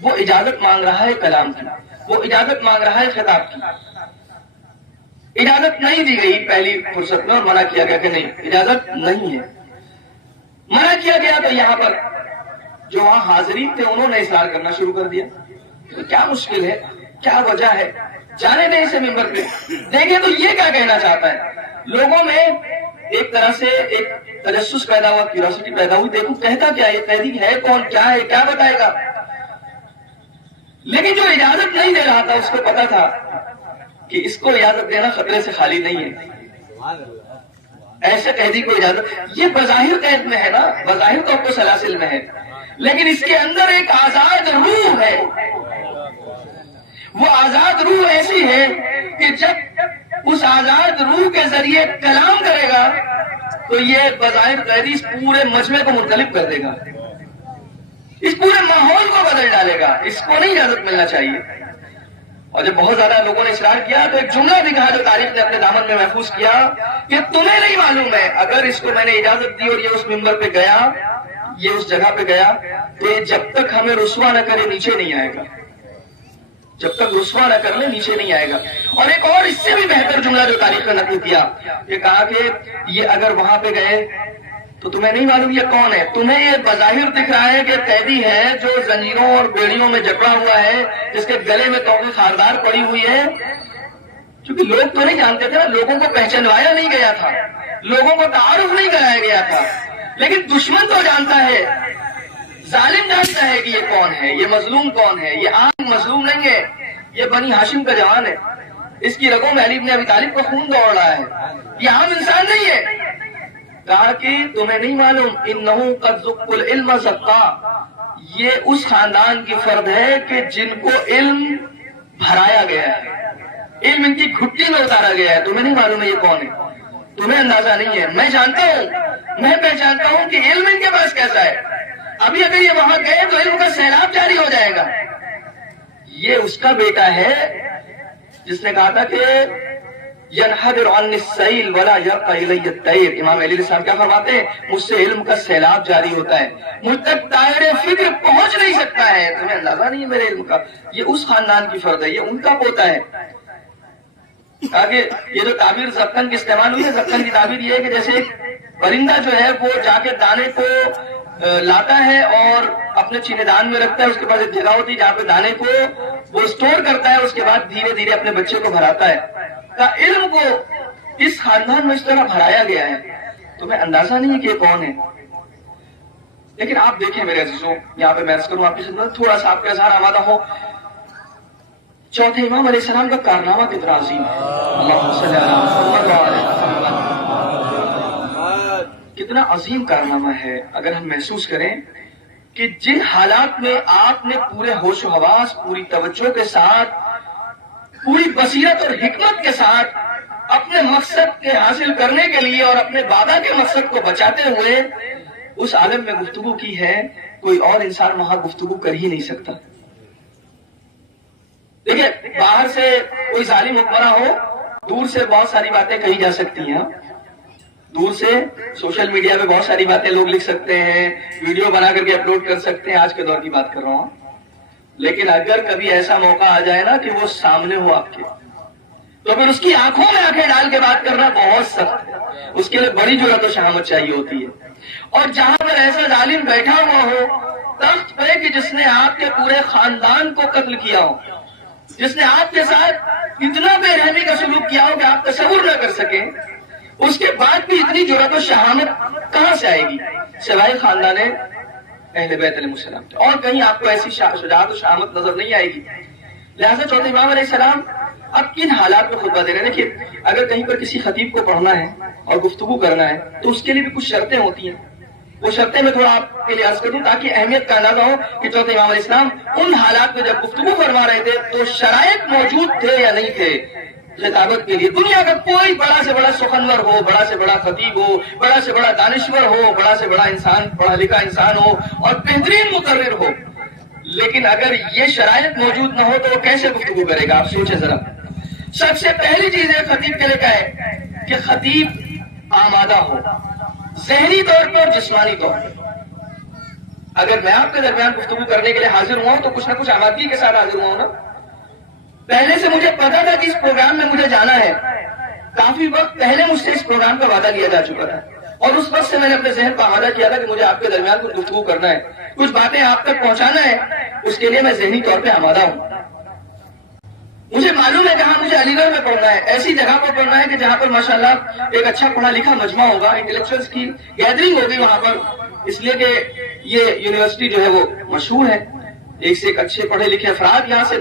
وہ اجازت مانگ رہا ہے کلام کی، وہ اجازت مانگ رہا ہے خطاب کی. اجازت نہیں دی گئی پہلی فرصت میں اور منع کیا گیا کہ نہیں اجازت نہیں ہے. منع کیا گیا تو یہاں پر جو وہاں حاضرین تھے انہوں نے اصرار کرنا شروع کر دیا. کیا مشکل ہے، کیا وجہ ہے، جانے دیں اسے ممبر پہ، دیکھیں تو یہ کیا کہنا چاہتا ہے. لوگوں میں ایک طرح سے ایک تجسس پیدا ہوا، کیوریوسٹی پیدا ہوئی، دیکھو کہتا کیا، یہ قیدی ہے کون، کیا ہے، کیا بتائے گا. لیکن جو اجازت نہیں دے رہا تھا اس کو پتا تھا کہ اس کو اجازت دینا خطرے سے خالی نہیں ہے. ایسے قیدی کو اجازت، یہ بظاہر قید میں ہے نا، بظاہر تو آپ کو سلاسل میں ہے، لیکن اس کے اندر ایک آزاد روح ہے. وہ آزاد روح ایسی ہے کہ جب اس آزاد روح کے ذریعے کلام کرے گا تو یہ بظاہر قیدی اس پورے مجمع کو منقلب کر دے گا، اس پورے ماحول کو بدل ڈالے گا. اس کو نہیں اجازت ملنا چاہیے. اور جب بہت زیادہ لوگوں نے اصرار کیا تو ایک جملہ بھی کہا جو تاریخ نے اپنے دامن میں محفوظ کیا کہ تمہیں نہیں معلوم ہے اگر اس کو میں نے اجازت دی اور یہ اس ممبر پہ گیا، یہ اس جگہ پہ گیا تو یہ جب تک ہمیں رسوا نہ کرے نیچے نہیں آئے گا، جب تک رسوا نہ کر لے نیچے نہیں آئے گا. اور ایک اور اس سے بھی بہتر جملہ جو تاریخ نے نقل کیا، یہ کہا کہ یہ اگر وہاں پہ گئے تو تمہیں نہیں معلوم یہ کون ہے؟ تمہیں یہ بظاہر دکھ رہا ہے کہ قیدی ہے جو زنجیروں اور بیڑیوں میں جکڑا ہوا ہے، جس کے گلے میں توقع خاردار پڑی ہوئی ہے. کیونکہ لوگ تو نہیں جانتے تھے نا، لوگوں کو پہچانوایا نہیں گیا تھا، لوگوں کو تعارف نہیں کرایا گیا تھا. لیکن دشمن تو جانتا ہے، ظالم جانتا ہے کہ یہ کون ہے، یہ مظلوم کون ہے. یہ عام مظلوم نہیں ہے، یہ بنی ہاشم کا جوان ہے. اس کی رگوں میں علی بن ابی طالب کا خون دوڑ رہا ہے. یہ عام انسان نہیں ہے. کہا کہ تمہیں نہیں معلوم انہو قد ذق العلم زقا، یہ اس خاندان کی فرد ہے کہ جن کو علم بھرایا گیا ہے، علم ان کی گھٹی میں اتارا گیا ہے. تمہیں نہیں معلوم ہے یہ کون ہے، تمہیں اندازہ نہیں ہے. میں جانتا ہوں، میں پہچانتا ہوں کہ علم ان کے پاس کیسا ہے. ابھی اگر یہ وہاں گئے تو علم کا سیلاب جاری ہو جائے گا. یہ اس کا بیٹا ہے جس نے کہا تھا کہ ینحدر عنی السیل ولا یرقى الی الطیر. امام علیہ السلام کیا فرماتے ہیں؟ مجھ سے علم کا سیلاب جاری ہوتا ہے، مجھ تک طائر فکر پہنچ نہیں سکتا ہے. تمہیں اندازہ نہیں ہے میرے علم کا. یہ اس خاندان کی فرد ہے، یہ ان کا پوتا ہے. آگے یہ جو تعبیر زبکن کی استعمال ہوئی ہے، زبکن کی تعبیر یہ ہے کہ جیسے پرندہ جو ہے وہ جا کے دانے کو لاتا ہے اور اپنے چینے دان میں رکھتا ہے. اس کے پاس ایک جگہ ہوتی ہے جہاں پہ دانے کو وہ اسٹور کرتا ہے، اس کے بعد دھیرے دھیرے اپنے بچے کو بھراتا ہے. علم کو اس خاندان میں اس طرح بھرایا گیا ہے. تمہیں اندازہ نہیں ہے کہ یہ کون ہے. لیکن آپ دیکھیں میرے عزیزوں، یہاں پہ میں عرض کروں آپ کی خدمت، تھوڑا سا آپ کا اظہار آمادہ ہو. چوتھے امام علیہ السلام کا کارنامہ کتنا عظیم ہے. اللہم صلی علی محمد وعلی محمد. کتنا عظیم کارنامہ ہے اگر ہم محسوس کریں کہ جن حالات میں آپ نے پورے ہوش و حواس، پوری توجہ کے ساتھ، پوری بصیرت اور حکمت کے ساتھ اپنے مقصد کے حاصل کرنے کے لیے اور اپنے بابا کے مقصد کو بچاتے ہوئے اس عالم میں گفتگو کی ہے، کوئی اور انسان وہاں گفتگو کر ہی نہیں سکتا. دیکھیں، باہر سے کوئی ظالم حکمراں ہو، دور سے بہت ساری باتیں کہی جا سکتی ہیں. دور سے سوشل میڈیا پہ بہت ساری باتیں لوگ لکھ سکتے ہیں، ویڈیو بنا کر کے اپلوڈ کر سکتے ہیں. آج کے دور کی بات کر رہا ہوں. لیکن اگر کبھی ایسا موقع آ جائے نا کہ وہ سامنے ہو آپ کے، تو پھر اس کی آنکھوں میں آنکھیں ڈال کے بات کرنا بہت سخت ہے. اس کے لیے بڑی جرأت و شہامت چاہیے ہوتی ہے. اور جہاں پر ایسا ظالم بیٹھا ہوا ہو تخت پہ کہ جس نے آپ کے پورے خاندان کو قتل کیا ہو، جس نے آپ کے ساتھ اتنا بے رحمی کا سلوک کیا ہو کہ آپ تصور نہ کر سکیں، اس کے بعد بھی اتنی جرأت و شہامت کہاں سے آئے گی؟ سوائے خاندان اہل بیت علیہ السلام. اور کہیں آپ کو ایسی شجاعت و شہامت نظر نہیں آئے گی. لہٰذا چوتھے امام علیہ السلام اب کن حالات میں خطبہ دے رہے ہیں؟ دیکھیے، اگر کہیں پر کسی خطیب کو پڑھنا ہے اور گفتگو کرنا ہے تو اس کے لیے بھی کچھ شرطیں ہوتی ہیں. وہ شرطیں میں تھوڑا آپ کے لیے عرض کر دوں تاکہ اہمیت کا اندازہ ہو کہ چوتھے امام علیہ السلام ان حالات میں جب گفتگو فرما رہے تھے تو شرائط موجود تھے یا نہیں تھے خطابت کے لیے. دنیا کا کوئی بڑا سے بڑا سخنور ہو، بڑا سے بڑا خطیب ہو، بڑا سے بڑا دانشور ہو، بڑا سے بڑا انسان، پڑھا لکھا انسان ہو اور بہترین مقرر ہو، لیکن اگر یہ شرائط موجود نہ ہو تو وہ کیسے گفتگو کرے گا؟ آپ سوچیں ذرا. سب سے پہلی چیز ہے خطیب کے لیے کیا ہے کہ خطیب آمادہ ہو، ذہنی طور پر اور جسمانی طور پر. اگر میں آپ کے درمیان گفتگو کرنے کے لیے حاضر ہوا ہوں تو کچھ نہ کچھ آمادگی کے ساتھ حاضر ہوا ہوں نا. پہلے سے مجھے پتا تھا کہ اس پروگرام میں مجھے جانا ہے. کافی وقت پہلے مجھ سے اس پروگرام کا وعدہ لیا جا چکا تھا اور اس وقت سے میں نے اپنے ذہن کا آمادہ کیا تھا کہ مجھے آپ کے درمیان کچھ گفتگو کرنا ہے، کچھ باتیں آپ تک پہنچانا ہے. اس کے لیے میں ذہنی طور پہ آمادہ ہوں. مجھے معلوم ہے کہاں مجھے علی گڑھ میں پڑھنا ہے، ایسی جگہ پر پڑھنا ہے کہ جہاں پر ماشاءاللہ ایک اچھا پڑھا لکھا مجمع ہوگا، انٹلیکچوئلز کی گیدرنگ ہوگی وہاں پر. اس لیے کہ یہ یونیورسٹی جو ہے وہ مشہور ہے، ایک سے ایک اچھے پڑھے لکھے افراد یہاں سے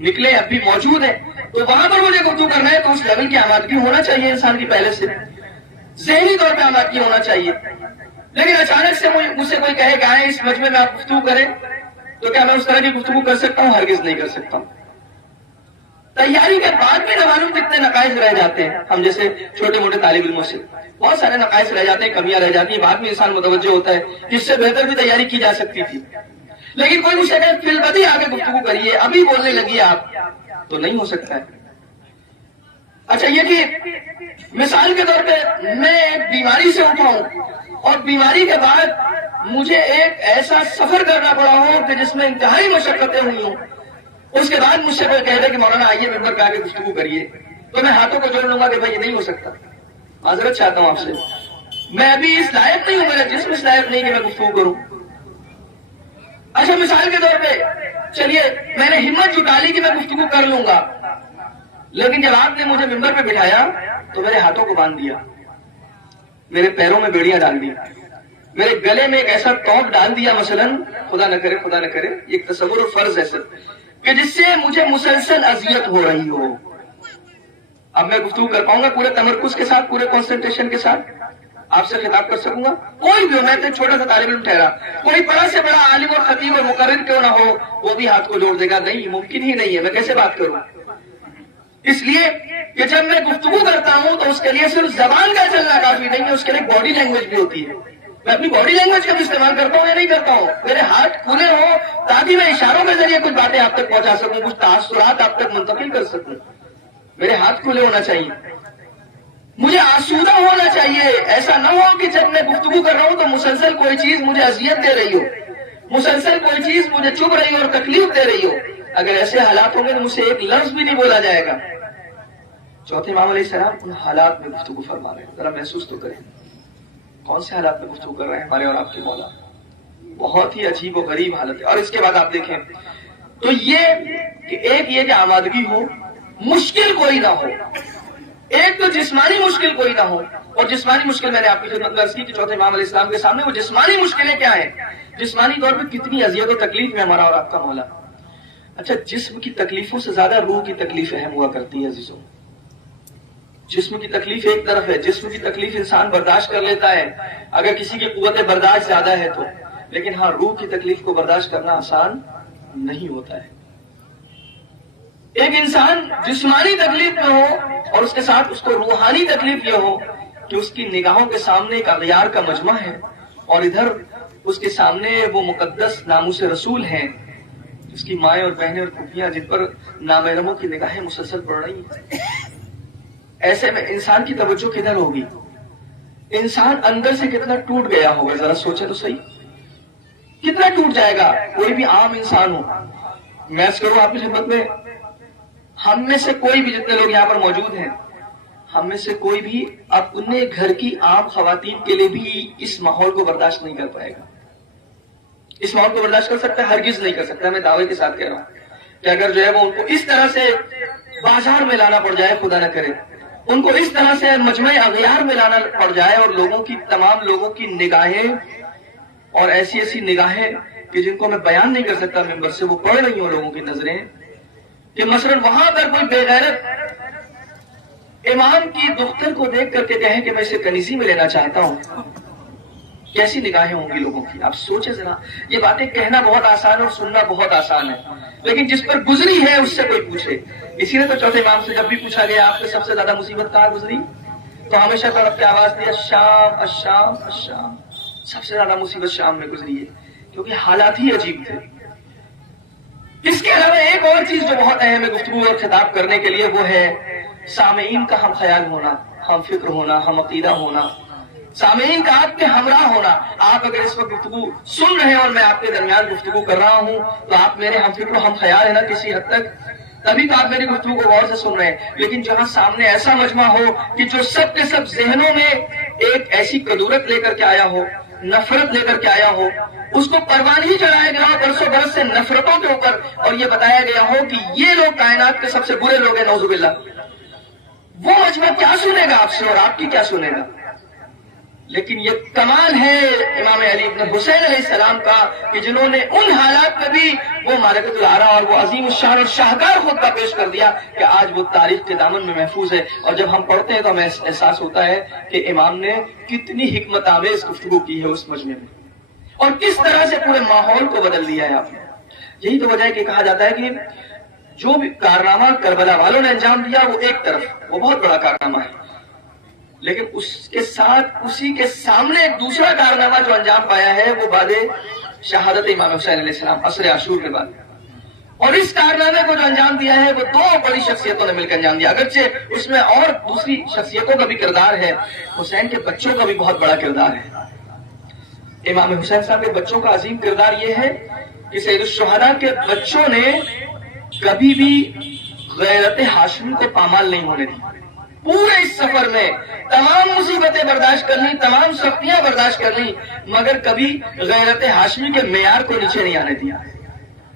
نکلے اب بھی موجود ہیں. تو وہاں پر مجھے گفتگو کرنا ہے تو اس لیول کی آمادگی ہونا چاہیے انسان کی، پہلے سے ذہنی طور پہ آمادگی ہونا چاہیے. لیکن اچانک سے مجھ سے کوئی کہے کہ آئیں اس مجمع میں آپ گفتگو کریں، تو کیا میں اس طرح کی گفتگو کر سکتا ہوں؟ ہرگز نہیں کر سکتا. تیاری کے بعد بھی نہ معلوم کتنے نقائص رہ جاتے ہیں. ہم جیسے چھوٹے موٹے طالب علموں سے بہت سارے نقائص رہ جاتے ہیں، کمیاں رہ جاتی ہیں. بعد میں انسان متوجہ ہوتا ہے جس سے بہتر بھی تیاری کی جا سکتی تھی. لیکن کوئی مجھ سے کہے فی البدی آگے گفتگو کریے، ابھی بولنے لگی آپ، تو نہیں ہو سکتا ہے. اچھا، یہ کہ مثال کے طور پہ میں ایک بیماری سے اٹھا ہوں اور بیماری کے بعد مجھے ایک ایسا سفر کرنا پڑا ہو کہ جس میں انتہائی مشقتیں ہوئی ہوں، اس کے بعد مجھ سے کوئی کہہ دے کہ مولانا آئیے ممبر پہ آ کے گفتگو کریے، تو میں ہاتھوں کو جوڑ لوں گا کہ بھائی یہ نہیں ہو سکتا. معذرت چاہتا ہوں آپ سے. میں ابھی اس لائق نہیں ہوں, میرا جسم اس لائق نہیں کہ میں گفتگو کروں. اچھا مثال کے طور پہ چلیے میں نے ہمت جٹا لی کہ میں گفتگو کر لوں گا, لیکن جب آپ نے مجھے ممبر پہ بٹھایا تو میرے ہاتھوں کو باندھ دیا, میرے پیروں میں بیڑیاں ڈال دی, میرے گلے میں ایک ایسا ٹوپ ڈال دیا مثلاً, خدا نہ کرے یہ ایک تصور اور فرض ہے صرف, کہ جس سے مجھے مسلسل اذیت ہو رہی ہو. اب میں گفتگو کر پاؤں گا پورے تمرکز کے ساتھ, پورے کنسنٹریشن کے ساتھ آپ سے خطاب کر سکوں گا؟ کوئی بھی ہو, میں تو چھوٹا سا طالب علم ٹھہرا, کوئی بڑا سے بڑا عالم اور خطیب اور مقرر کیوں نہ ہو, وہ بھی ہاتھ کو جوڑ دے گا, نہیں ممکن ہی نہیں ہے, میں کیسے بات کروں؟ اس لیے کہ جب میں گفتگو کرتا ہوں تو اس کے لیے صرف زبان کا چلنا کافی نہیں ہے, اس کے لیے باڈی لینگویج بھی ہوتی ہے. میں اپنی باڈی لینگویج کا بھی استعمال کرتا ہوں یا نہیں کرتا ہوں؟ میرے ہاتھ کھلے ہوں تاکہ میں اشاروں کے ذریعے کچھ باتیں آپ تک پہنچا سکوں, کچھ تاثرات آپ تک منتقل کر سکوں. میرے ہاتھ کھلے ہونا چاہیے, مجھے آسودہ ہونا چاہیے. ایسا نہ ہو کہ جب میں گفتگو کر رہا ہوں تو مسلسل کوئی چیز مجھے اذیت دے رہی ہو, مسلسل کوئی چیز مجھے چبھ رہی ہو اور تکلیف دے رہی ہو. اگر ایسے حالات ہوں گے تو مجھ سے ایک لفظ بھی نہیں بولا جائے گا. چوتھے امام علیہ السلام ان حالات میں گفتگو فرما رہے ہیں, ذرا محسوس تو کریں کون سے حالات میں گفتگو کر رہے ہیں ہمارے اور آپ کے مولا. بہت ہی عجیب و غریب حالت ہے. اور اس کے بعد آپ دیکھیں تو ایک یہ کہ آمادگی ہو, مشکل کوئی نہ ہو. ایک تو جسمانی مشکل کوئی نہ ہو, اور جسمانی مشکل میں نے آپ کی خدمت میں عرض کی کہ چوتھے امام علیہ السلام کے سامنے وہ جسمانی مشکلیں کیا ہیں, جسمانی طور پہ کتنی اذیت و تکلیف میں ہمارا اور آپ کا مولا. اچھا جسم کی تکلیفوں سے زیادہ روح کی تکلیف اہم ہوا کرتی ہے عزیزوں. جسم کی تکلیف ایک طرف ہے, جسم کی تکلیف انسان برداشت کر لیتا ہے اگر کسی کی قوت برداشت زیادہ ہے تو, لیکن ہاں روح کی تکلیف کو برداشت کرنا آسان نہیں ہوتا ہے. ایک انسان جسمانی تکلیف میں ہو اور اس کے ساتھ اس کو روحانی تکلیف یہ ہو کہ اس کی نگاہوں کے سامنے ایک اغیار کا مجمع ہے, اور ادھر اس کے سامنے وہ مقدس ناموس رسول ہیں, اس کی مائیں اور بہنیں اور پھوپھیاں جن پر نامحرموں کی نگاہیں مسلسل پڑ رہی ہیں. ایسے میں انسان کی توجہ کدھر ہوگی؟ انسان اندر سے کتنا ٹوٹ گیا ہوگا, ذرا سوچے تو صحیح, کتنا ٹوٹ جائے گا. کوئی بھی عام انسان ہو, میں عرض کروں آپ کی خدمت میں, ہم میں سے کوئی بھی جتنے لوگ یہاں پر موجود ہیں, ہم میں سے کوئی بھی اپنے گھر کی عام خواتین کے لیے بھی اس ماحول کو برداشت نہیں کر پائے گا. اس ماحول کو برداشت کر سکتا ہے؟ ہرگز نہیں کر سکتا. میں دعوے کے ساتھ کہہ رہا ہوں کہ اگر جو ہے وہ ان کو اس طرح سے بازار میں لانا پڑ جائے, خدا نہ کرے, ان کو اس طرح سے مجمع اغیار میں لانا پڑ جائے اور لوگوں کی, تمام لوگوں کی نگاہیں, اور ایسی ایسی نگاہیں کہ جن کو میں بیان نہیں کر سکتا ممبر سے, وہ پڑ رہی ہوں لوگوں کی نظریں, کہ مثلا وہاں پر کوئی بے غیرت امام کی دختر کو دیکھ کر کے کہے کہ میں اسے کنیزی میں لینا چاہتا ہوں, کیسی نگاہیں ہوں گی لوگوں کی. آپ سوچیں ذرا, یہ باتیں کہنا بہت آسان ہے اور سننا بہت آسان ہے, لیکن جس پر گزری ہے اس سے کوئی پوچھے. اسی لیے تو چوتھے امام سے جب بھی پوچھا گیا آپ سے سب سے زیادہ مصیبت کہاں گزری, تو ہمیشہ تڑپ کے آواز دی الشام الشام الشام, سب سے زیادہ مصیبت شام میں گزری ہے, کیونکہ حالات ہی عجیب تھے. اس کے علاوہ ایک اور چیز جو بہت اہم ہے گفتگو اور خطاب کرنے کے لیے, وہ ہے سامعین کا ہم خیال ہونا, ہم فکر ہونا, ہم عقیدہ ہونا, سامعین کا آپ کے ہمراہ ہونا. آپ اگر اس وقت گفتگو سن رہے ہیں اور میں آپ کے درمیان گفتگو کر رہا ہوں تو آپ میرے ہم فکر و ہم خیال ہے نا کسی حد تک, تبھی تو آپ میری گفتگو کو غور سے سن رہے ہیں. لیکن جہاں سامنے ایسا مجمع ہو کہ جو سب کے سب ذہنوں میں ایک ایسی قدورت لے کر کے آیا ہو, نفرت لے کر کے آیا ہو, اس کو پروان ہی چڑھایا گیا ہو برسوں برس سے نفرتوں کے اوپر, اور یہ بتایا گیا ہو کہ یہ لوگ کائنات کے سب سے برے لوگ ہیں نعوذ باللہ, وہ مجمع کیا سنے گا آپ سے اور آپ کی کیا سنے گا؟ لیکن یہ کمال ہے امام علی ابن حسین علیہ السلام کا کہ جنہوں نے ان حالات میں بھی وہ معرکۃ العرا اور وہ عظیم الشان اور شاہکار خطبہ پیش کر دیا کہ آج وہ تاریخ کے دامن میں محفوظ ہے. اور جب ہم پڑھتے ہیں تو ہمیں احساس ہوتا ہے کہ امام نے کتنی حکمت آمیز گفتگو کی ہے اس مجمع میں, اور کس طرح سے پورے ماحول کو بدل دیا ہے آپ نے. یہی تو وجہ ہے کہ کہا جاتا ہے کہ جو بھی کارنامہ کربلا والوں نے انجام دیا وہ ایک طرف, وہ بہت بڑا کارنامہ ہے, لیکن اس کے ساتھ اسی کے سامنے ایک دوسرا کارنامہ جو انجام پایا ہے وہ بعد شہادت امام حسین علیہ السلام عصر عاشور کے بعد, اور اس کارنامے کو جو انجام دیا ہے وہ دو بڑی شخصیتوں نے مل کر انجام دیا. اگرچہ اس میں اور دوسری شخصیتوں کا بھی کردار ہے, حسین کے بچوں کا بھی بہت بڑا کردار ہے. امام حسین صاحب کے بچوں کا عظیم کردار یہ ہے کہ سید الشہداء کے بچوں نے کبھی بھی غیرت ہاشمی کو پامال نہیں ہونے دی. پورے اس سفر میں تمام مصیبتیں برداشت کر لی، تمام سختیاں برداشت کر لی، مگر کبھی غیرت ہاشمی کے معیار کو نیچے نہیں آنے دیا،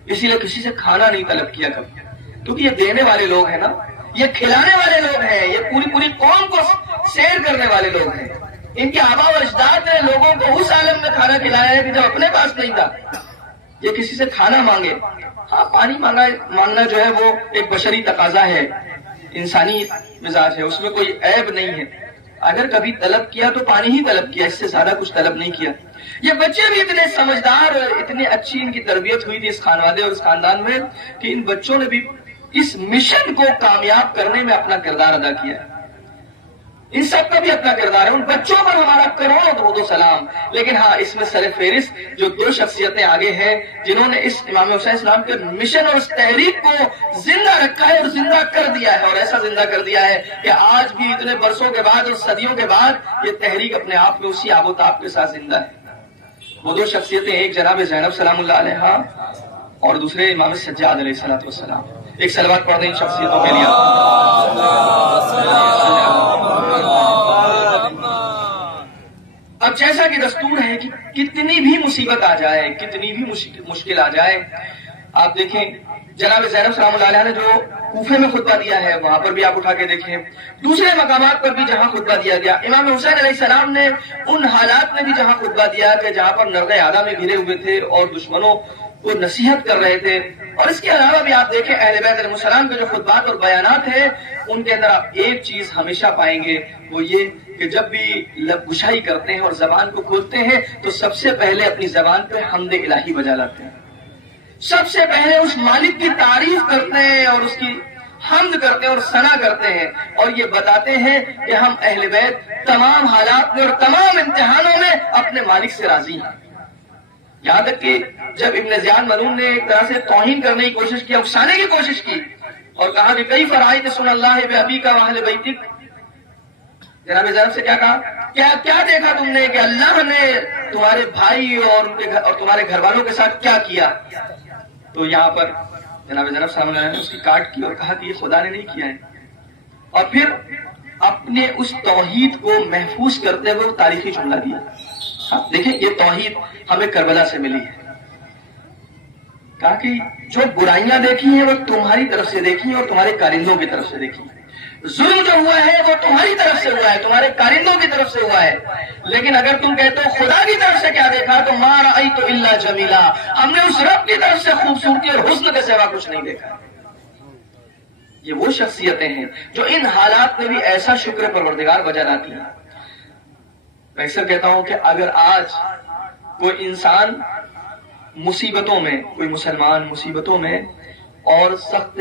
اسی لیے کسی سے کھانا نہیں طلب کیا کبھی، کیونکہ یہ دینے والے لوگ ہیں نا، یہ کھلانے والے لوگ ہیں، یہ پوری قوم کو سیر کرنے والے لوگ ہیں۔ ان کے آبا و اجداد نے لوگوں کو اس عالم میں کھانا کھلایا ہے کہ جب اپنے پاس نہیں تھا۔ یہ کسی سے کھانا مانگے، ہاں پانی مانگنا جو ہے وہ ایک بشری تقاضا ہے، انسانی مزاج ہے، اس میں کوئی عیب نہیں ہے، اگر کبھی طلب کیا تو پانی ہی طلب کیا، اس سے زیادہ کچھ طلب نہیں کیا۔ یہ بچے بھی اتنے سمجھدار اور اتنی اچھی ان کی تربیت ہوئی تھی اس خانوادے اور اس خاندان میں کہ ان بچوں نے بھی اس مشن کو کامیاب کرنے میں اپنا کردار ادا کیا ہے۔ ان سب کا بھی اپنا کردار ہے، ان بچوں پر ہمارا کروڑوں درود و سلام۔ لیکن ہاں اس میں سر فہرست جو دو شخصیتیں آگے ہیں جنہوں نے اس امام حسین اسلام کے مشن اور اس تحریک کو زندہ رکھا ہے اور زندہ کر دیا ہے، اور ایسا زندہ کر دیا ہے کہ آج بھی اتنے برسوں کے بعد اور صدیوں کے بعد یہ تحریک اپنے آپ میں اسی آب و تاب کے ساتھ زندہ ہے۔ وہ دو شخصیتیں، ایک جناب زینب سلام اللہ علیہا اور دوسرے امام سجاد علیہ السلام۔ ایک صلوات پڑھ دیں ان شخصیتوں کے لیے۔ اب جیسا کہ دستور ہے کہ کتنی بھی مصیبت آ جائے، کتنی بھی مشکل آ جائے، آپ دیکھیں جناب زینب سلام اللہ علیہ نے جو کوفے میں خطبہ دیا ہے وہاں پر بھی آپ اٹھا کے دیکھیں، دوسرے مقامات پر بھی جہاں خطبہ دیا گیا، امام حسین علیہ السلام نے ان حالات میں بھی جہاں خطبہ دیا کہ جہاں پر نرغ اعداء میں گھرے ہوئے تھے اور دشمنوں کو نصیحت کر رہے تھے، اور اس کے علاوہ بھی آپ دیکھیں اہل بیت علیہ السلام کے جو خطبات اور بیانات ہیں ان کے اندر آپ ایک چیز ہمیشہ پائیں گے، وہ یہ کہ جب بھی لب گشائی کرتے ہیں اور زبان کو کھولتے ہیں تو سب سے پہلے اپنی زبان پہ حمد الہی بجا لاتے ہیں، سب سے پہلے اس مالک کی تعریف کرتے ہیں اور اس کی حمد کرتے ہیں اور ثنا کرتے ہیں، اور یہ بتاتے ہیں کہ ہم اہل بیت تمام حالات میں اور تمام امتحانوں میں اپنے مالک سے راضی ہیں۔ یہاں تک کہ جب ابن زیاد ملعون نے ایک طرح سے توہین کرنے کی کوشش کی، اکسانے کی کوشش کی اور کہا کہ کئی فرائض سن اللہ بابی کا واہل بیتک، جناب زینب سے کیا کہا، کیا دیکھا تم نے کہ اللہ نے تمہارے بھائی اور تمہارے گھر والوں کے ساتھ کیا کیا؟ تو یہاں پر جناب زینب سامنے نے اس کی کاٹ کی اور کہا کہ یہ خدا نے نہیں کیا ہے، اور پھر اپنے اس توحید کو محفوظ کرتے ہوئے وہ تاریخی جملہ دیا۔ دیکھیں یہ توحید ہمیں کربلا سے ملی ہے، کہا کہ جو برائیاں دیکھی ہیں وہ تمہاری طرف سے دیکھی ہیں اور تمہارے کارندوں کی طرف سے دیکھی ہیں، ظلم جو ہوا ہے وہ تمہاری طرف سے ہوا ہے، تمہارے کارندوں کی طرف سے ہوا ہے، لیکن اگر تم کہتے ہو خدا کی طرف سے کیا دیکھا تو ما رأیت الا جمیلا، ہم نے اس رب کی طرف سے خوبصورتی اور حسن کے سوا کچھ نہیں دیکھا۔ یہ وہ شخصیتیں ہیں جو ان حالات میں بھی ایسا شکر پروردگار بجا لاتی ہیں۔ میں اکثر کہتا ہوں کہ اگر آج کوئی انسان مصیبتوں میں، کوئی مسلمان مصیبتوں میں اور سخت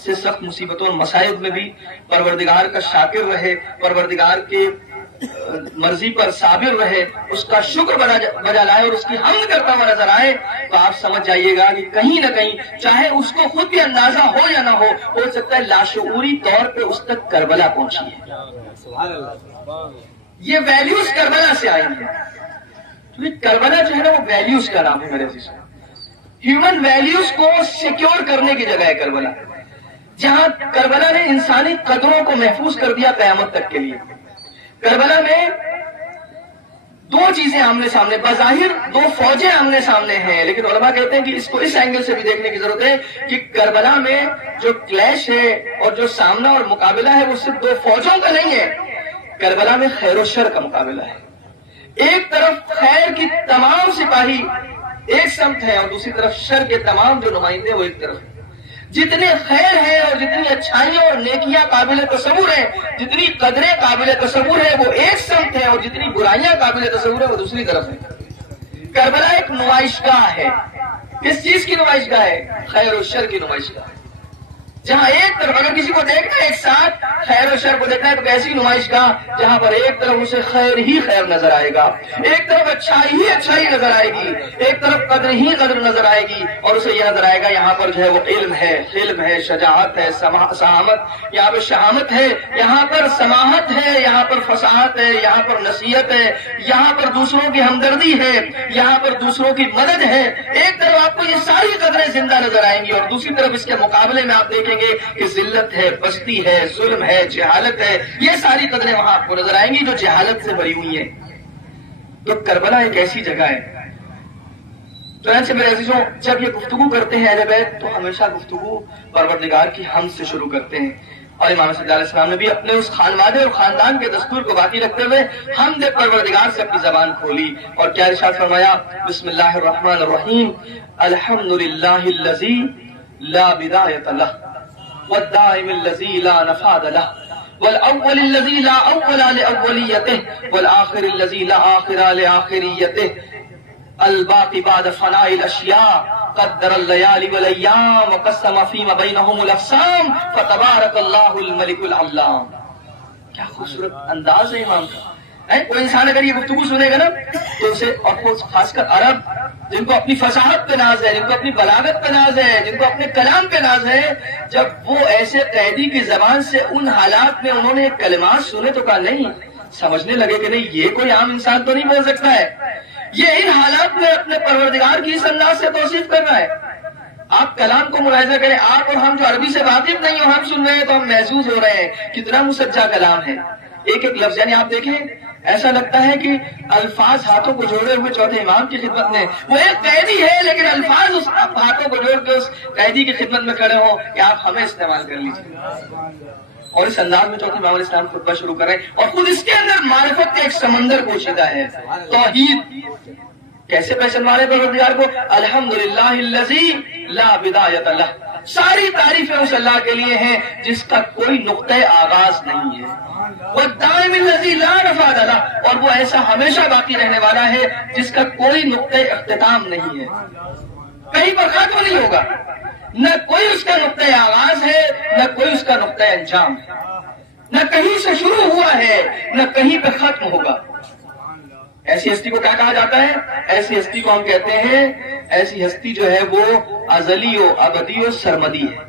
سے سخت مصیبتوں اور مصائب میں بھی پروردگار کا شاکر رہے، پروردگار کے مرضی پر صابر رہے، اس کا شکر بجا لائے اور اس کی حمد کرتا ہوا نظر آئے، تو آپ سمجھ جائیے گا کہ کہیں نہ کہیں چاہے اس کو خود بھی اندازہ ہو یا نہ ہو سکتا ہے لاشعوری طور پہ اس تک کربلا پہنچی ہے۔ یہ ویلیوز کربلا سے آئی ہیں، کربلا جو ہے نا وہ ویلیوز کا نام ہے میرے عزیز، ہیومن ویلیوز کو سیکیور کرنے کی جگہ ہے کربلا، جہاں کربلا نے انسانی قدروں کو محفوظ کر دیا قیامت تک کے لیے۔ کربلا میں دو چیزیں آمنے سامنے، بظاہر دو فوجیں آمنے سامنے ہیں، لیکن علماء کہتے ہیں کہ اس کو اس اینگل سے بھی دیکھنے کی ضرورت ہے کہ کربلا میں جو کلیش ہے اور جو سامنا اور مقابلہ ہے وہ صرف دو فوجوں کا نہیں ہے، کربلا میں خیر و شر کا مقابلہ ہے۔ ایک طرف خیر کی تمام سپاہی ایک سمت ہے اور دوسری طرف شر کے تمام جو نمائندے وہ ایک طرف ہیں۔ جتنے خیر ہیں اور جتنی اچھائیاں اور نیکیاں قابل تصور ہیں، جتنی قدریں قابل تصور ہیں وہ ایک سمت ہے اور جتنی برائیاں قابل تصور ہیں وہ دوسری طرف ہے۔ کربلا ایک نمائش گاہ ہے، کس چیز کی نمائش گاہ ہے؟ خیر و شر کی نمائش گاہ، جہاں ایک طرف اگر کسی کو دیکھنا ہے ایک ساتھ خیر و شر کو دیکھنا ہے تو ایسی نمائش گاہ جہاں پر ایک طرف اسے خیر ہی خیر نظر آئے گا، ایک طرف اچھائی ہی اچھائی نظر آئے گی، ایک طرف قدر ہی قدر نظر آئے گی، اور اسے یہ نظر آئے گا یہاں پر جو ہے وہ علم ہے، حلم ہے، شجاعت ہے، سہامت، یہاں پر شہامت ہے، یہاں پر سماحت ہے، یہاں پر فصاحت ہے، یہاں پر نصیحت ہے، یہاں پر دوسروں کی ہمدردی ہے، یہاں پر دوسروں کی مدد ہے۔ ایک طرف آپ کو یہ ساری قدریں زندہ نظر آئیں گی اور دوسری طرف اس کے مقابلے میں آپ دیکھیں گے کہ ذلت ہے، پستی ہے، ظلم ہے، جہالت ہے، یہ ساری قدریں وہاں آپ کو نظر آئیں گی جو جہالت سے بھری ہوئی ہیں۔ تو کربلا ایک ایسی جگہ ہے۔ چنانچہ میرے عزیزوں، جب یہ گفتگو کرتے ہیں اہل بیت تو ہمیشہ گفتگو پروردگار کی حمد سے شروع کرتے ہیں، اور امام صلی اللہ علیہ وسلم نے بھی اپنے اس خانوادے اور خاندان کے دستور کو باقی رکھتے ہوئے حمد پروردگار سے اپنی زبان کھولی، اور کیا ارشاد فرمایا؟ بسم اللہ الرحمن الرحیم، الحمد للہ الذی لا بدایۃ لہ والدائم الذی لا نفاد لہ والاول الذی لا اول لاولیتہ والآخر الذی لا آخر لآخریتہ الباقی بعد فناء الاشیاء قدر اللیالی والیام وقسم فیما بینہم الاقسام فتبارک اللہ الملک العلام۔ کیا خوبصورت انداز ہے امام کا۔ کوئی انسان اگر یہ گفتگو سنے گا نا تو اسے، اور خاص کر عرب جن کو اپنی فصاحت پہ ناز ہے، جن کو اپنی بلاغت پہ ناز ہے، جن کو اپنے کلام پہ ناز ہے، جب وہ ایسے قیدی کی زبان سے ان حالات میں انہوں نے کلمات سنے تو کہا نہیں، سمجھنے لگے کہ نہیں یہ کوئی عام انسان تو نہیں بول سکتا ہے، یہ ان حالات میں اپنے پروردگار کی اس انداز سے توصیف کر رہا ہے۔ آپ کلام کو ملاحظہ کریں، آپ اور ہم جو عربی سے واقف نہیں ہو، ہم سن رہے ہیں تو ہم محسوس ہو رہے ہیں کتنا مسجع کلام ہے، ایک ایک لفظ، یعنی آپ دیکھیں ایسا لگتا ہے کہ الفاظ ہاتھوں کو جوڑے ہوئے چوتھے امام کی خدمت میں، وہ ایک قیدی ہے لیکن الفاظ اس ہاتھوں کو جوڑ کے اس قیدی کی خدمت میں کھڑے ہوں کہ آپ ہمیں استعمال کر لیجیے، اور اس انداز میں چوتھے امام علیہ السلام خطبہ شروع کریں، اور خود اس کے اندر معرفت کا ایک سمندر پوشیدہ ہے، توحید کیسے پہچانوانے پروردگار کو؟ الحمدللہ الذی لا بدایۃ لہ، ساری تعریفیں اس اللہ کے لیے ہیں جس کا کوئی نقطۂ آغاز نہیں ہے، والدائم الذی لا نفاد لہ، اور وہ ایسا ہمیشہ باقی رہنے والا ہے جس کا کوئی نقطۂ اختتام نہیں ہے، کہیں پر ختم نہیں ہوگا، نہ کوئی اس کا نقطۂ آغاز ہے، نہ کوئی اس کا نقطۂ انجام ہے، نہ کہیں سے شروع ہوا ہے نہ کہیں پہ ختم ہوگا۔ ایسی ہستی کو کیا کہا جاتا ہے؟ ایسی ہستی کو ہم کہتے ہیں، ایسی ہستی جو ہے وہ ازلی و ابدی و سرمدی ہے،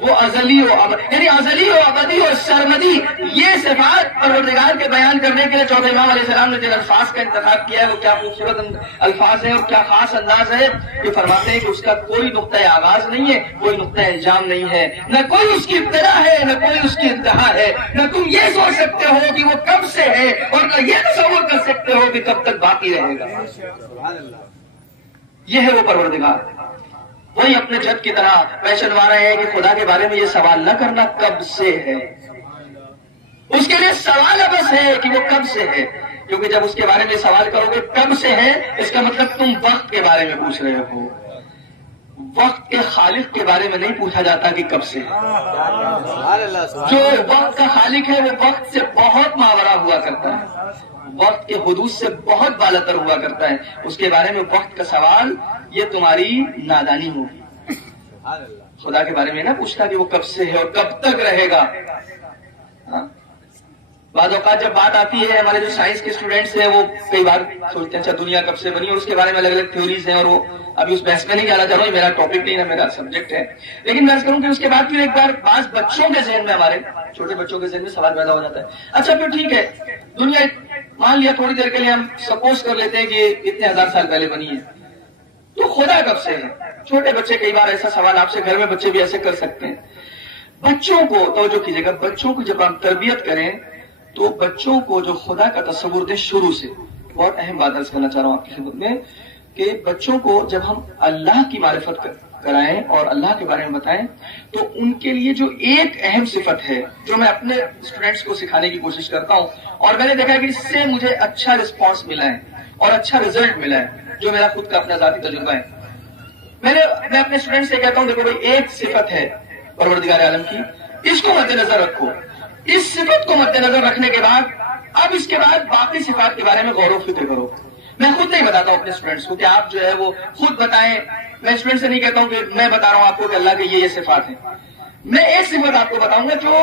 وہ ازلی و یعنی ازلی و ابدی و سرمدی، یہ صفات پروردگار کے بیان کرنے کے لیے چوتھے امام علیہ السلام نے جن الفاظ کا انتخاب کیا ہے وہ کیا خوبصورت الفاظ ہیں اور کیا خاص انداز ہے۔ یہ فرماتے ہیں کہ اس کا کوئی نقطۂ آغاز نہیں ہے، کوئی نقطۂ انجام نہیں ہے، نہ کوئی اس کی ابتدا ہے نہ کوئی اس کی انتہا ہے، نہ تم یہ سوچ سکتے ہو کہ وہ کب سے ہے اور نہ یہ تصور کر سکتے ہو کہ کب تک باقی رہے گا۔ یہ ہے وہ پروردگار، وہی اپنے جد کی طرح پہچانوا رہے ہیں کہ خدا کے بارے میں یہ سوال نہ کرنا کب سے ہے، اس کے لیے سوال بس ہے کہ وہ کب سے ہے، کیونکہ جب اس کے بارے میں سوال کرو گے کب سے ہے، اس کا مطلب تم وقت کے بارے میں پوچھ رہے ہو، وقت کے خالق کے بارے میں نہیں پوچھا جاتا کہ کب سے ہے، جو وقت کا خالق ہے وہ وقت سے بہت ماورا ہوا کرتا ہے، وقت کے حدود سے بہت بالاتر ہوا کرتا ہے، اس کے بارے میں وقت کا سوال یہ تمہاری نادانی ہوگی۔ خدا کے بارے میں نہ پوچھتا کہ وہ کب سے ہے اور کب تک رہے گا۔ بعض اوقات جب بات آتی ہے، ہمارے جو سائنس کے اسٹوڈینٹس ہیں وہ کئی بار سوچتے ہیں اچھا دنیا کب سے بنی، اور اس کے بارے میں الگ الگ تھیوریز ہیں، اور وہ ابھی اس بحث میں نہیں جانا چاہ رہا ہوں، میرا ٹاپک نہیں ہے، میرا سبجیکٹ ہے، لیکن میں کروں کہ اس کے بعد پھر ایک بار بعض بچوں کے ذہن میں، ہمارے چھوٹے بچوں کے ذہن میں سوال پیدا ہو جاتا ہے، اچھا پھر ٹھیک ہے دنیا مان لیا تھوڑی دیر کے لیے ہم سپوز کر لیتے ہیں کہ اتنے ہزار سال پہلے بنی ہے، تو خدا کب سے ہے؟ چھوٹے بچے کئی بار ایسا سوال آپ سے، گھر میں بچے بھی ایسے کر سکتے ہیں۔ بچوں کو توجہ کیجیے گا، بچوں کو جب ہم تربیت کریں تو بچوں کو جو خدا کا تصور دیں شروع سے، بہت اہم بات عرض کرنا چاہ رہا ہوں آپ کی خدمت میں، کہ بچوں کو جب ہم اللہ کی معرفت کرائیں اور اللہ کے بارے میں بتائیں تو ان کے لیے جو ایک اہم صفت ہے جو میں اپنے اسٹوڈینٹس کو سکھانے کی کوشش کرتا ہوں، اور میں نے دیکھا کہ اس سے مجھے اچھا رسپانس ملا ہے اور اچھا رزلٹ ملا ہے، جو میرا خود کا اپنا ذاتی تجربہ ہے، میں اپنے اسٹوڈینٹ سے کہتا ہوں دیکھو بھائی ایک صفت ہے پروردگار عالم کی، اس کو مد نظر رکھو، اس صفت کو مد نظر رکھنے کے بعد اب اس کے بعد باقی صفات کے بارے میں غور و فکر کرو۔ میں خود نہیں بتاتا ہوں اپنے اسٹوڈینٹس کو کہ آپ جو ہے وہ خود بتائیں، میں اسٹوڈینٹ سے نہیں کہتا ہوں کہ میں بتا رہا ہوں آپ کو کہ اللہ کے یہ صفات ہیں، میں ایک صفت آپ کو بتاؤں گا جو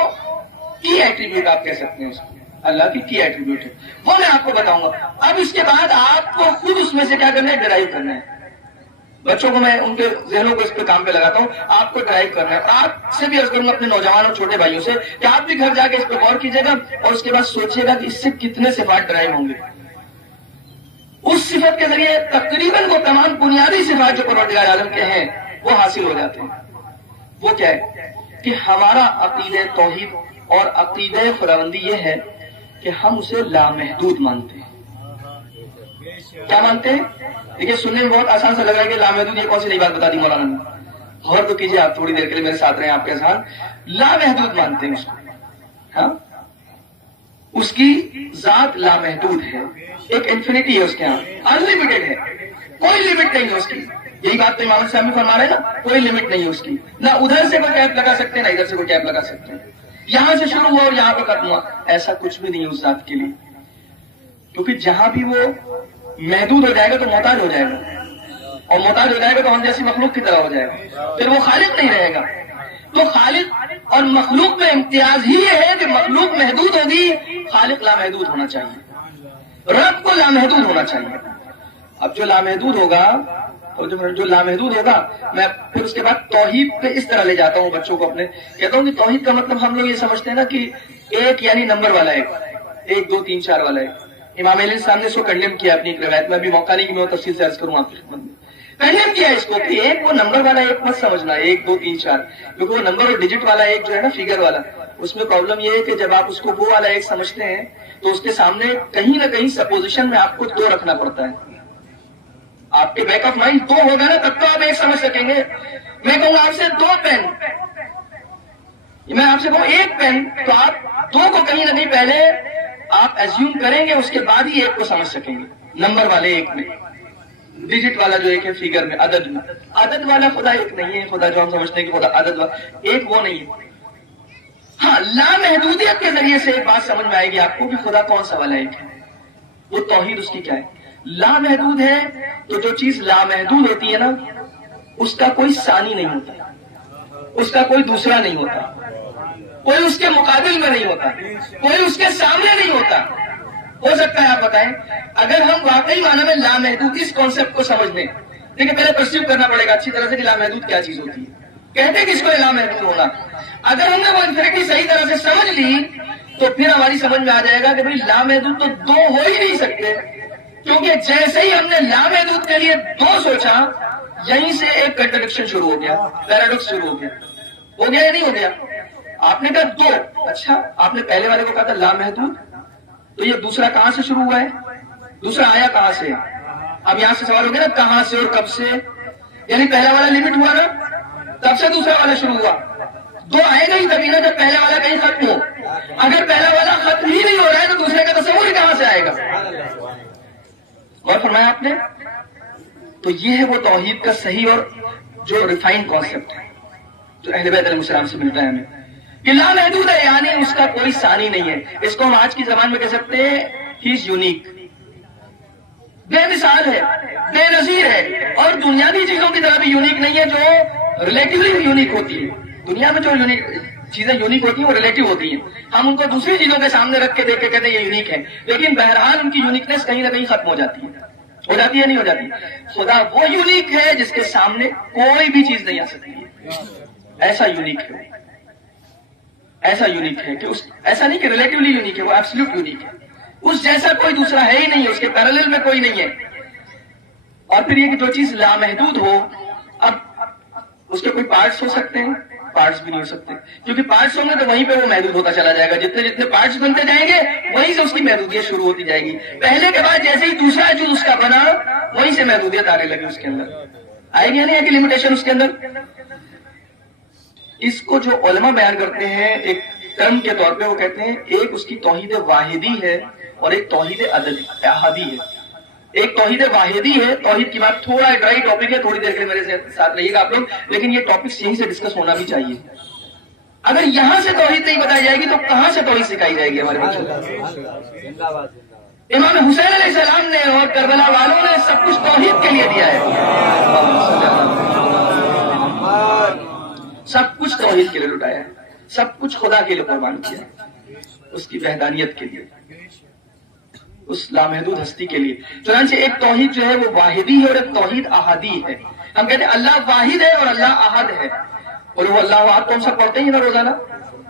کی ایٹریبیوٹ آپ کہہ سکتے ہیں، اس کو اللہ کی ایٹریبیوٹ ہے، وہ میں آپ کو بتاؤں گا۔ اب اس کے بعد آپ کو خود اس میں سے کیا کرنا ہے؟ ڈرائیو کرنا ہے۔ بچوں کو میں ان کے ذہنوں کو اس پہ کام پہ لگاتا ہوں، آپ کو ڈرائیو کرنا ہے۔ آپ سے بھی عرض کروں گا اپنے نوجوان اور چھوٹے بھائیوں سے کہ آپ بھی گھر جا کے اس پہ غور کیجیے گا اور اس کے بعد سوچیے گا کہ اس سے کتنے صفات ڈرائیو ہوں گے۔ اس صفت کے ذریعے تقریباً وہ تمام بنیادی صفات جو پروردگار عالم کے ہیں وہ حاصل ہو جاتے ہیں۔ وہ کیا ہے کہ ہمارا عقیدہ توحید اور عقیدہ خداوندی یہ ہے کہ ہم اسے لامحدود مانتے ہیں. کیا مانتے ہیں؟ دیکھیے سننے میں بہت آسان سا لگ رہا ہے کہ لامحدود یہ کون سی نئی بات بتا دی مولانا نے. غور تو کیجیے آپ تھوڑی دیر کے لیے میرے ساتھ رہے آپ کے ساتھ. لامحدود مانتے ہیں اس کو. ہاں اس کی ذات لامحدود ہے, ایک انفینٹی ہے اس کے یہاں, انلمیٹڈ ہے, کوئی لمٹ نہیں ہے اس کی. یہی بات تو امام صاحب فرما رہے ہیں نا, کوئی لمٹ نہیں ہے اس کی. نہ ادھر سے کوئی کیپ لگا سکتے ہیں نہ ادھر سے کوئی کیپ لگا سکتے ہیں. یہاں سے شروع ہوا اور یہاں پہ ختم ہوا, ایسا کچھ بھی نہیں ہے اس ذات کے لیے. کیونکہ جہاں بھی وہ محدود ہو جائے گا تو محتاج ہو جائے گا, اور محتاج ہو جائے گا تو ہم جیسی مخلوق کی طرح ہو جائے گا, پھر وہ خالق نہیں رہے گا. تو خالق اور مخلوق میں امتیاز ہی یہ ہے کہ مخلوق محدود ہوگی, خالق لامحدود ہونا چاہیے, رب کو لامحدود ہونا چاہیے. اب جو لامحدود ہوگا, اور جو لامحدود ہوگا, میں پھر اس کے بعد توحید پہ اس طرح لے جاتا ہوں بچوں کو اپنے. کہتا ہوں کہ توحید کا مطلب ہم لوگ یہ سمجھتے ہیں نا کہ ایک یعنی نمبر والا ایک, 1 2 3 4 والا ایک. امام علیہ السلام نے اس کو کنڈیم کیا اپنی ایک روایت میں, ابھی موقع نہیں کہ میں تفصیل سے عرض کروں آپ کی خدمت میں. کنڈیم کیا اس کو کہ ایک وہ نمبر والا ایک مت سمجھنا, 1 2 3 4, کیونکہ وہ نمبر اور ڈیجٹ والا ایک جو ہے نا فگر والا, اس میں پرابلم یہ ہے کہ جب آپ اس کو وہ والا ایک سمجھتے ہیں تو اس کے سامنے کہیں نہ کہیں سپوزیشن میں آپ کو 2 رکھنا پڑتا ہے. آپ کے بیک آف مائنڈ 2 ہوگا نا تب تو آپ ایک سمجھ سکیں گے. میں کہوں گا آپ سے 2 پین, میں آپ سے کہوں 1 پین, تو آپ 2 کو کہیں نہ کہیں پہلے آپ ایزیوم کریں گے, اس کے بعد ہی 1 کو سمجھ سکیں گے. نمبر والے ایک میں, ڈیجٹ والا جو ایک ہے فگر میں, عدد میں. عدد والا خدا ایک نہیں ہے, خدا جو ہم سمجھتے ہیں کہ خدا عدد والا ایک وہ نہیں ہے. ہاں لامحدودیت کے ذریعے سے ایک بات سمجھ میں آئے گی آپ کو کہ خدا کون سا والا ایک ہے, وہ توحید اس کی کیا ہے. لامحدود ہے تو جو چیز لامحدود ہوتی ہے نا اس کا کوئی ثانی نہیں ہوتا, اس کا کوئی دوسرا نہیں ہوتا, کوئی اس کے مقابل میں نہیں ہوتا, کوئی اس کے سامنے نہیں ہوتا. ہو سکتا ہے آپ بتائیں اگر ہم واقعی معنی میں لامحدود اس کانسیپٹ کو سمجھ لیں, لیکن پہلے پرسیو کرنا پڑے گا اچھی طرح سے کہ لامحدود کیا چیز ہوتی ہے, کہتے کس کو لامحدود ہونا. اگر ہم نے وہ انفینٹی صحیح طرح سے سمجھ لی تو پھر ہماری سمجھ میں آ جائے گا کہ بھائی لامحدود تو 2 ہو ہی نہیں سکتے, کیونکہ جیسے ہی ہم نے لامحدود کے لیے 2 سوچا یہیں سے ایک کنٹرڈکشن شروع ہو گیا, پیراڈوکس شروع ہو گیا. ہو گیا یا نہیں ہو گیا؟ آپ نے کہا 2, اچھا آپ نے پہلے والے کو کہا تھا لامحدود, تو یہ دوسرا کہاں سے شروع ہوا ہے, دوسرا آیا کہاں سے؟ اب یہاں سے سوال ہو گیا نا کہاں سے اور کب سے, یعنی پہلا والا لمٹ ہوا نا تب سے دوسرا والا شروع ہوا. 2 آئے گا ہی تبھی نا جب پہلا والا کہیں ختم ہو. اگر پہلا والا ختم ہی نہیں ہو رہا ہے تو دوسرے کا تصور ہی کہاں سے آئے گا. اور فرمایا آپ نے, تو یہ ہے وہ توحید کا صحیح اور جو ریفائنڈ کانسیپٹ ہے جو اہل بیت علیہ السلام سے ملتا ہے ہمیں, کہ لامحدود ہے یعنی اس کا کوئی ثانی نہیں ہے. اس کو ہم آج کی زبان میں کہہ سکتے ہیں ہی از یونیک, بے مثال ہے, بے نظیر ہے, اور دنیاوی چیزوں کی طرح بھی یونیک نہیں ہے جو ریلیٹیولی یونیک ہوتی ہے. دنیا میں جو چیزیں یونیک ہوتی ہیں وہ ریلیٹیو ہوتی ہیں, ہم ان کو دوسری چیزوں کے سامنے رکھ کے دیکھ کے کہتے ہیں یہ یونیک ہے, لیکن بہرحال ان کی یونیکنیس کہیں نہ کہیں ختم ہو جاتی ہے. ہو جاتی ہے نہیں ہو جاتی؟ خدا وہ یونیک ہے جس کے سامنے کوئی بھی چیز نہیں آ سکتی ہے. ایسا یونیک ہے, ایسا یونیک ہے کہ ایسا نہیں کہ ریلیٹیولی یونیک ہے, وہ ایبسلیوٹ یونیک ہے. اس جیسا کوئی دوسرا ہے ہی نہیں ہے, اس کے پیرالل میں کوئی نہیں ہے. اور پھر یہ کہ جو چیز لامحدود ہو, اب اس کے کوئی پارٹس ہو سکتے ہیں, پارٹس بھی نہیں ہو سکتے, کیونکہ پارٹس ہوں گے تو وہیں پہ وہ محدود ہوتا چلا جائے گا. جتنے جتنے پارٹس بنتے جائیں گے وہیں سے اس کی محدودیت شروع ہوتی جائے گی. پہلے کے بعد جیسے ہی دوسرا جو اس کا بنا وہیں سے محدودیت آنے لگی, اس کے اندر آئے گی نہیں ہے کہ لمیٹیشن اس کے اندر. اس کو جو علماء بیان کرتے ہیں ایک ٹرم کے طور پہ, وہ کہتے ہیں ایک اس کی توحید واحدی ہے اور ایک توحید احادی ہے. ایک توحید واحدی ہے, توحید کی بات تھوڑا ڈرائی ٹاپک ہے, تھوڑی دیر کے لیے میرے ساتھ رہیے گا آپ لوگ, لیکن یہ ٹاپکس یہیں سے ڈسکس ہونا بھی چاہیے. اگر یہاں سے توحید نہیں بتائی جائے گی تو کہاں سے توحید سکھائی جائے گی ہمارے بچوں کو. امام حسین علیہ السلام نے اور کربلا والوں نے سب کچھ توحید کے لیے دیا ہے, سب کچھ توحید کے لیے لٹایا ہے, سب کچھ خدا کے لیے قربان کیا ہے, اس کی وحدانیت کے لیے, اس لامحدود ہستی کے لیے. چنانچہ ایک توحید جو ہے وہ واحدی ہے اور ایک توحید احادی ہے. ہم کہتے ہیں اللہ واحد ہے اور اللہ احد ہے, اور وہ اللہ احد تو ہم سب پڑھتے ہیں نا روزانہ.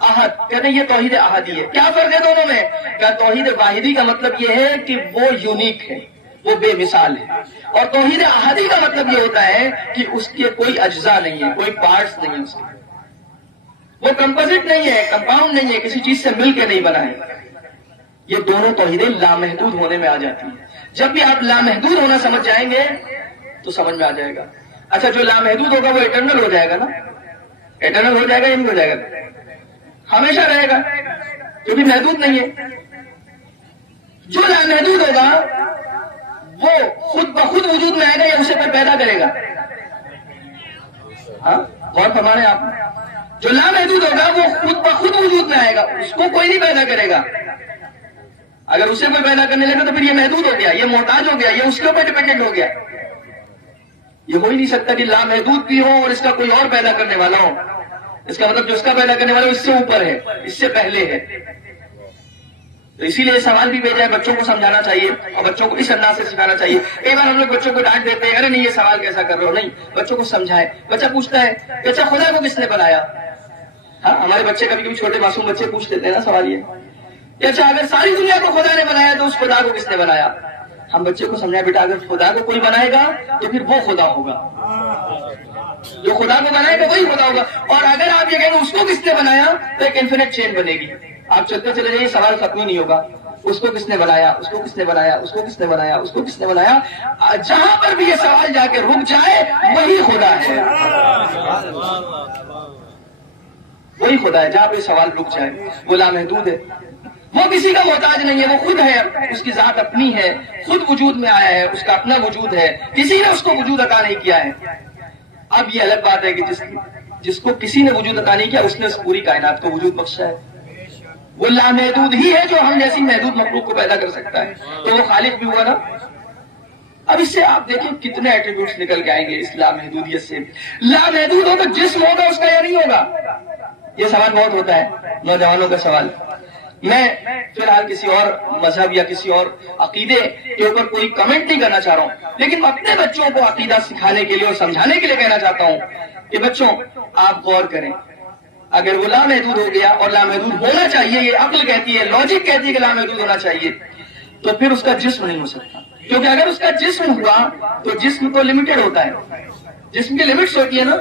احد کہتے ہیں یہ توحید احادی ہے. کیا فرق ہے دونوں میں؟ کیا توحید واحدی کا مطلب یہ ہے کہ وہ یونیک ہے, وہ بے مثال ہے, اور توحید احادی کا مطلب یہ ہوتا ہے کہ اس کے کوئی اجزاء نہیں ہے, کوئی پارٹس نہیں ہے اس کے. وہ کمپوزٹ نہیں ہے، کمپاؤنڈ نہیں ہے، کسی چیز سے مل کے نہیں بنا ہے. یہ دونوں توحیدیں لامحدود ہونے میں آ جاتی ہیں. جب بھی آپ لامحدود ہونا سمجھ جائیں گے تو سمجھ میں آ جائے گا. اچھا جو لامحدود ہوگا وہ اٹرنل ہو جائے گا نا؟ اٹرنل ہو جائے گا یا نہیں ہو جائے گا؟ ہمیشہ رہے گا کیونکہ محدود نہیں ہے. جو لامحدود ہوگا وہ خود بخود وجود میں آئے گا یا اسے کوئی پیدا کرے گا؟ ہاں غور فرمائیں آپ. جو لامحدود ہوگا وہ خود بخود وجود میں آئے گا، اس کو کوئی نہیں پیدا کرے گا. اگر اسے کوئی پیدا کرنے لگا تو پھر یہ محدود ہو گیا، یہ محتاج ہو گیا، یہ اس کے اوپر ڈپینڈنٹ ہو گیا. یہ ہو ہی نہیں سکتا کہ لامحدود بھی ہو اور اس کا کوئی اور پیدا کرنے والا ہو. اس کا مطلب جو اس کا پیدا کرنے والا اس سے اوپر ہے، اس سے پہلے ہے. تو اسی لیے سوال بھی بھیجا ہے، بچوں کو سمجھانا چاہیے اور بچوں کو اس انداز سے سکھانا چاہیے. کئی بار ہم لوگ بچوں کو ڈانٹ دیتے ہیں، ارے نہیں یہ سوال کیسا کر رہے ہو. نہیں، بچوں کو سمجھائیں. بچہ پوچھتا ہے کہ اچھا خدا کو کس نے بنایا؟ ہاں ہمارے بچے کبھی کبھی چھوٹے معصوم بچے پوچھ دیتے ہیں نا سوال یہ کہ اچھا اگر ساری دنیا کو خدا نے بنایا تو اس خدا کو کس نے بنایا؟ ہم بچے کو سمجھائیں بیٹا اگر خدا کو کوئی بنائے گا تو پھر وہ خدا ہوگا، جو خدا کو بنائے گا وہی خدا ہوگا. اور اگر آپ یہ کہیں گے اس کو کس نے بنایا تو ایک انفینٹ چین بنے گی. آپ چلتے چلے جائیے، سوال ختم ہی نہیں ہوگا. اس کو کس نے بنایا، اس کو کس نے بنایا، اس کو کس نے بنایا، اس کو کس نے بنایا. جہاں پر بھی یہ سوال جا کے رک جائے وہی خدا ہے، وہی خدا ہے. جہاں پہ سوال رک جائے وہ لامحدود ہے، وہ کسی کا محتاج نہیں ہے، وہ خود ہے، اس کی ذات اپنی ہے، خود وجود میں آیا ہے، اس کا اپنا وجود ہے، کسی نے اس کو وجود عطا نہیں کیا ہے. اب یہ الگ بات ہے کہ جس کو کسی نے وجود عطا نہیں کیا اس نے اس پوری کائنات کو وجود بخشا ہے. وہ لامحدود ہی ہے جو ہم جیسی محدود مخلوق کو پیدا کر سکتا ہے، تو وہ خالق بھی ہوا نا. اب اس سے آپ دیکھیں کتنے ایٹریبیوٹس نکل کے آئیں گے اس لامحدودیت سے. لامحدود ہو تو جسم ہوگا اس کا یا نہیں ہوگا؟ یہ سوال بہت ہوتا ہے نوجوانوں کا سوال. میں فی الحال کسی اور مذہب یا کسی اور عقیدے کے اوپر کوئی کمنٹ نہیں کرنا چاہ رہا ہوں، لیکن میں اپنے بچوں کو عقیدہ سکھانے کے لیے اور سمجھانے کے لیے کہنا چاہتا ہوں کہ بچوں آپ غور کریں. اگر وہ لامحدود ہو گیا اور لامحدود ہونا چاہیے، یہ عقل کہتی ہے، لاجک کہتی ہے کہ لامحدود ہونا چاہیے، تو پھر اس کا جسم نہیں ہو سکتا. کیونکہ اگر اس کا جسم ہوا تو جسم تو لمیٹڈ ہوتا ہے، جسم کی لمٹس ہوتی ہے نا.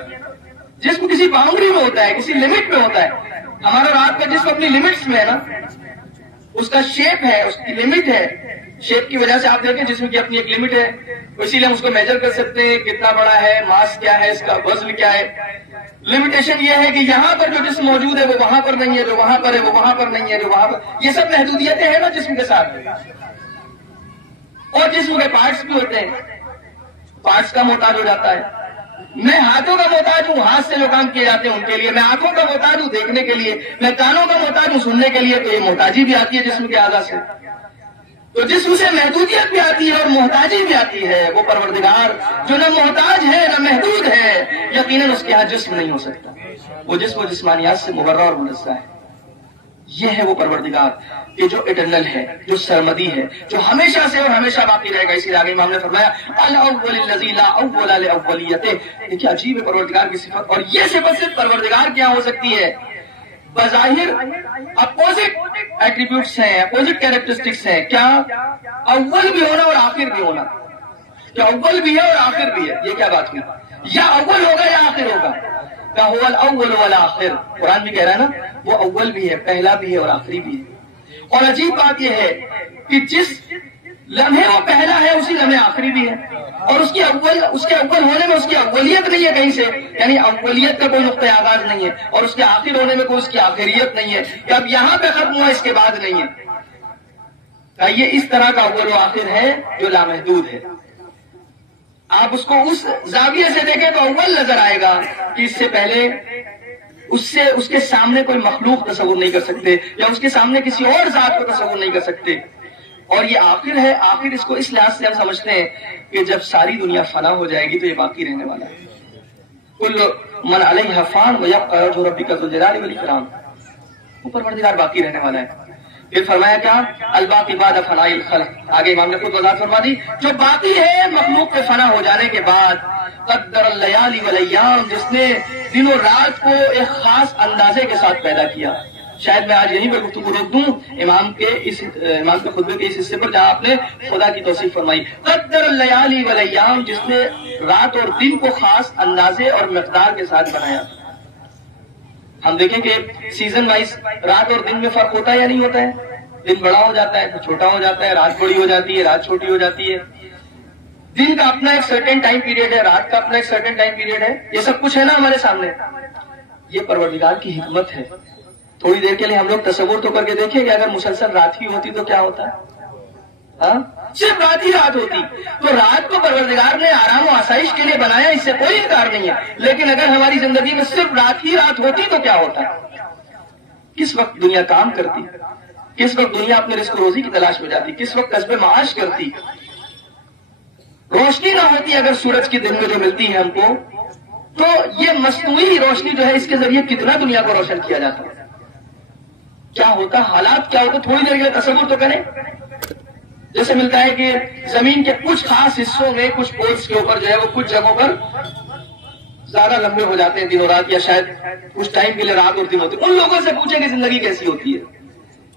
جسم کسی باؤنڈری میں ہوتا ہے، کسی لمٹ میں ہوتا ہے. ہمارا اور آپ کا جسم اپنی لمٹس میں ہے نا، اس کا شیپ ہے، اس کی لمٹ ہے. شیپ کی وجہ سے آپ دیکھیں جسم کی اپنی ایک لمٹ ہے، اسی لیے ہم اس کو میجر کر سکتے ہیں کتنا بڑا ہے، ماس کیا ہے، اس کا وزن کیا ہے. لمیٹیشن یہ ہے کہ یہاں پر جو جسم موجود ہے وہ وہاں پر نہیں ہے، جو وہاں پر ہے وہ وہاں پر نہیں ہے، جو وہاں پر. یہ سب محدودیتیں ہیں نا جسم کے ساتھ. اور جسم کے پارٹس بھی ہوتے ہیں، پارٹس کا محتاج ہو جاتا ہے. میں ہاتھوں کا محتاج ہوں، ہاتھ سے جو کام کیے جاتے ہیں ان کے لیے. میں آنکھوں کا محتاج ہوں دیکھنے کے لیے. میں کانوں کا محتاج ہوں سننے کے لیے. تو یہ محتاجی بھی آتی ہے جسم کے اعضاء سے. تو جسم سے محدودیت بھی آتی ہے اور محتاجی بھی آتی ہے. وہ پروردگار جو نہ محتاج ہے نہ محدود ہے، یقیناً اس کے ہاں جسم نہیں ہو سکتا. وہ جسم و جسمانیات سے مبرہ اور منزہ ہے. یہ ہے وہ پروردگار کہ جو اٹرنل ہے، جو سرمدی ہے، جو ہمیشہ سے اور ہمیشہ باقی رہے گا. اسی لیے آگے امام نے فرمایا الاول الذی لا اول لاولیتہ. دیکھیے عجیب ہے پروردگار کی صفت، اور یہ صفت صرف پروردگار کیا ہو سکتی ہے. بظاہر اپوزٹ ایٹریبیوٹس ہیں، اپوزٹ کیریکٹرسٹکس ہیں. کیا؟ اول بھی ہونا اور آخر بھی ہونا. کیا اول بھی ہے اور آخر بھی ہے؟ یہ کیا بات ہوئی؟ یا اول ہوگا یا آخر ہوگا. کیا هو الاول والآخر. قرآن بھی کہہ رہا ہے نا وہ اول بھی ہے، پہلا بھی ہے اور آخری بھی ہے. اور عجیب بات یہ ہے کہ جس لمحے وہ پہلا ہے اسی لمحے آخری بھی ہے. اور اس کے اول ہونے میں اس کی اولیت نہیں ہے کہیں سے، یعنی اولیت کا کوئی نقطۂ آغاز نہیں ہے. اور اس کے آخر ہونے میں کوئی اس کی آخریت نہیں ہے کہ اب یہاں پہ ختم ہوا اس کے بعد نہیں ہے. یہ اس طرح کا اول و آخر ہے جو لامحدود ہے. آپ اس کو اس زاویے سے دیکھیں تو اول نظر آئے گا کہ اس سے پہلے اس کے سامنے کوئی مخلوق تصور نہیں کر سکتے، یا اس کے سامنے کسی اور ذات کو تصور نہیں کر سکتے. اور یہ آخر ہے. آخر اس کو اس لحاظ سے ہم سمجھتے ہیں کہ جب ساری دنیا فنا ہو جائے گی تو یہ باقی رہنے والا ہے. کل من علیہا فان ویبقی وجہ ربک ذو الجلال والاکرام. وہ پروردگار باقی رہنے والا ہے. پھر فرمایا کیا؟ الباقی بعد فناء الخلق. آگے امام نے خود وضاحت فرما دی جو باقی ہے مخلوق کے فنا ہو جانے کے بعد. قدر اللیالی والیام. جس نے دن و رات کو ایک خاص اندازے کے ساتھ پیدا کیا. شاید میں آج یہیں پر گفتگو روک دوں امام کے خطبے کے اس حصے پر جہاں آپ نے خدا کی توصیف فرمائی. قدر اللیالی والیام. جس نے رات اور دن کو خاص اندازے اور مقدار کے ساتھ بنایا. ہم دیکھیں کہ سیزن وائز رات اور دن میں فرق ہوتا ہے یا نہیں ہوتا ہے؟ دن بڑا ہو جاتا ہے، چھوٹا ہو جاتا ہے، رات بڑی ہو جاتی ہے، رات چھوٹی ہو جاتی ہے. دن کا اپنا ایک سرٹن ٹائم پیریڈ ہے، رات کا اپنا ایک سرٹن ٹائم پیریڈ ہے. یہ سب کچھ ہے نا ہمارے سامنے. یہ پروردگار کی حکمت ہے. تھوڑی دیر کے لیے ہم لوگ تصور تو کر کے دیکھیں کہ اگر مسلسل رات ہی ہوتی تو کیا ہوتا ہے؟ صرف رات ہی رات ہوتی تو رات کو پروردگار نے آرام و آسائش کے لیے بنایا، اس سے کوئی انکار نہیں ہے. لیکن اگر ہماری زندگی میں صرف رات ہی رات ہوتی تو کیا ہوتا ہے؟ کس وقت دنیا کام کرتی، کس وقت دنیا اپنے رزق و روزی کی تلاش میں جاتی، کس وقت کسب معاش کرتی. روشنی نہ ہوتی اگر سورج کی دن میں جو ملتی ہے ہم کو، تو یہ مصنوعی روشنی جو ہے اس کے ذریعے کتنا دنیا کو روشن کیا جاتا ہے. کیا ہوتا، حالات کیا ہوتے، تھوڑی دیر کے لیے تصور تو کریں. جیسے ملتا ہے کہ زمین کے کچھ خاص حصوں میں کچھ پولس کے اوپر جو ہے وہ کچھ جگہوں پر زیادہ لمبے ہو جاتے ہیں دنوں رات، یا شاید کچھ ٹائم کے لیے رات اور دن ہوتی ہے. ان لوگوں سے پوچھیں کہ زندگی کیسی ہوتی ہے،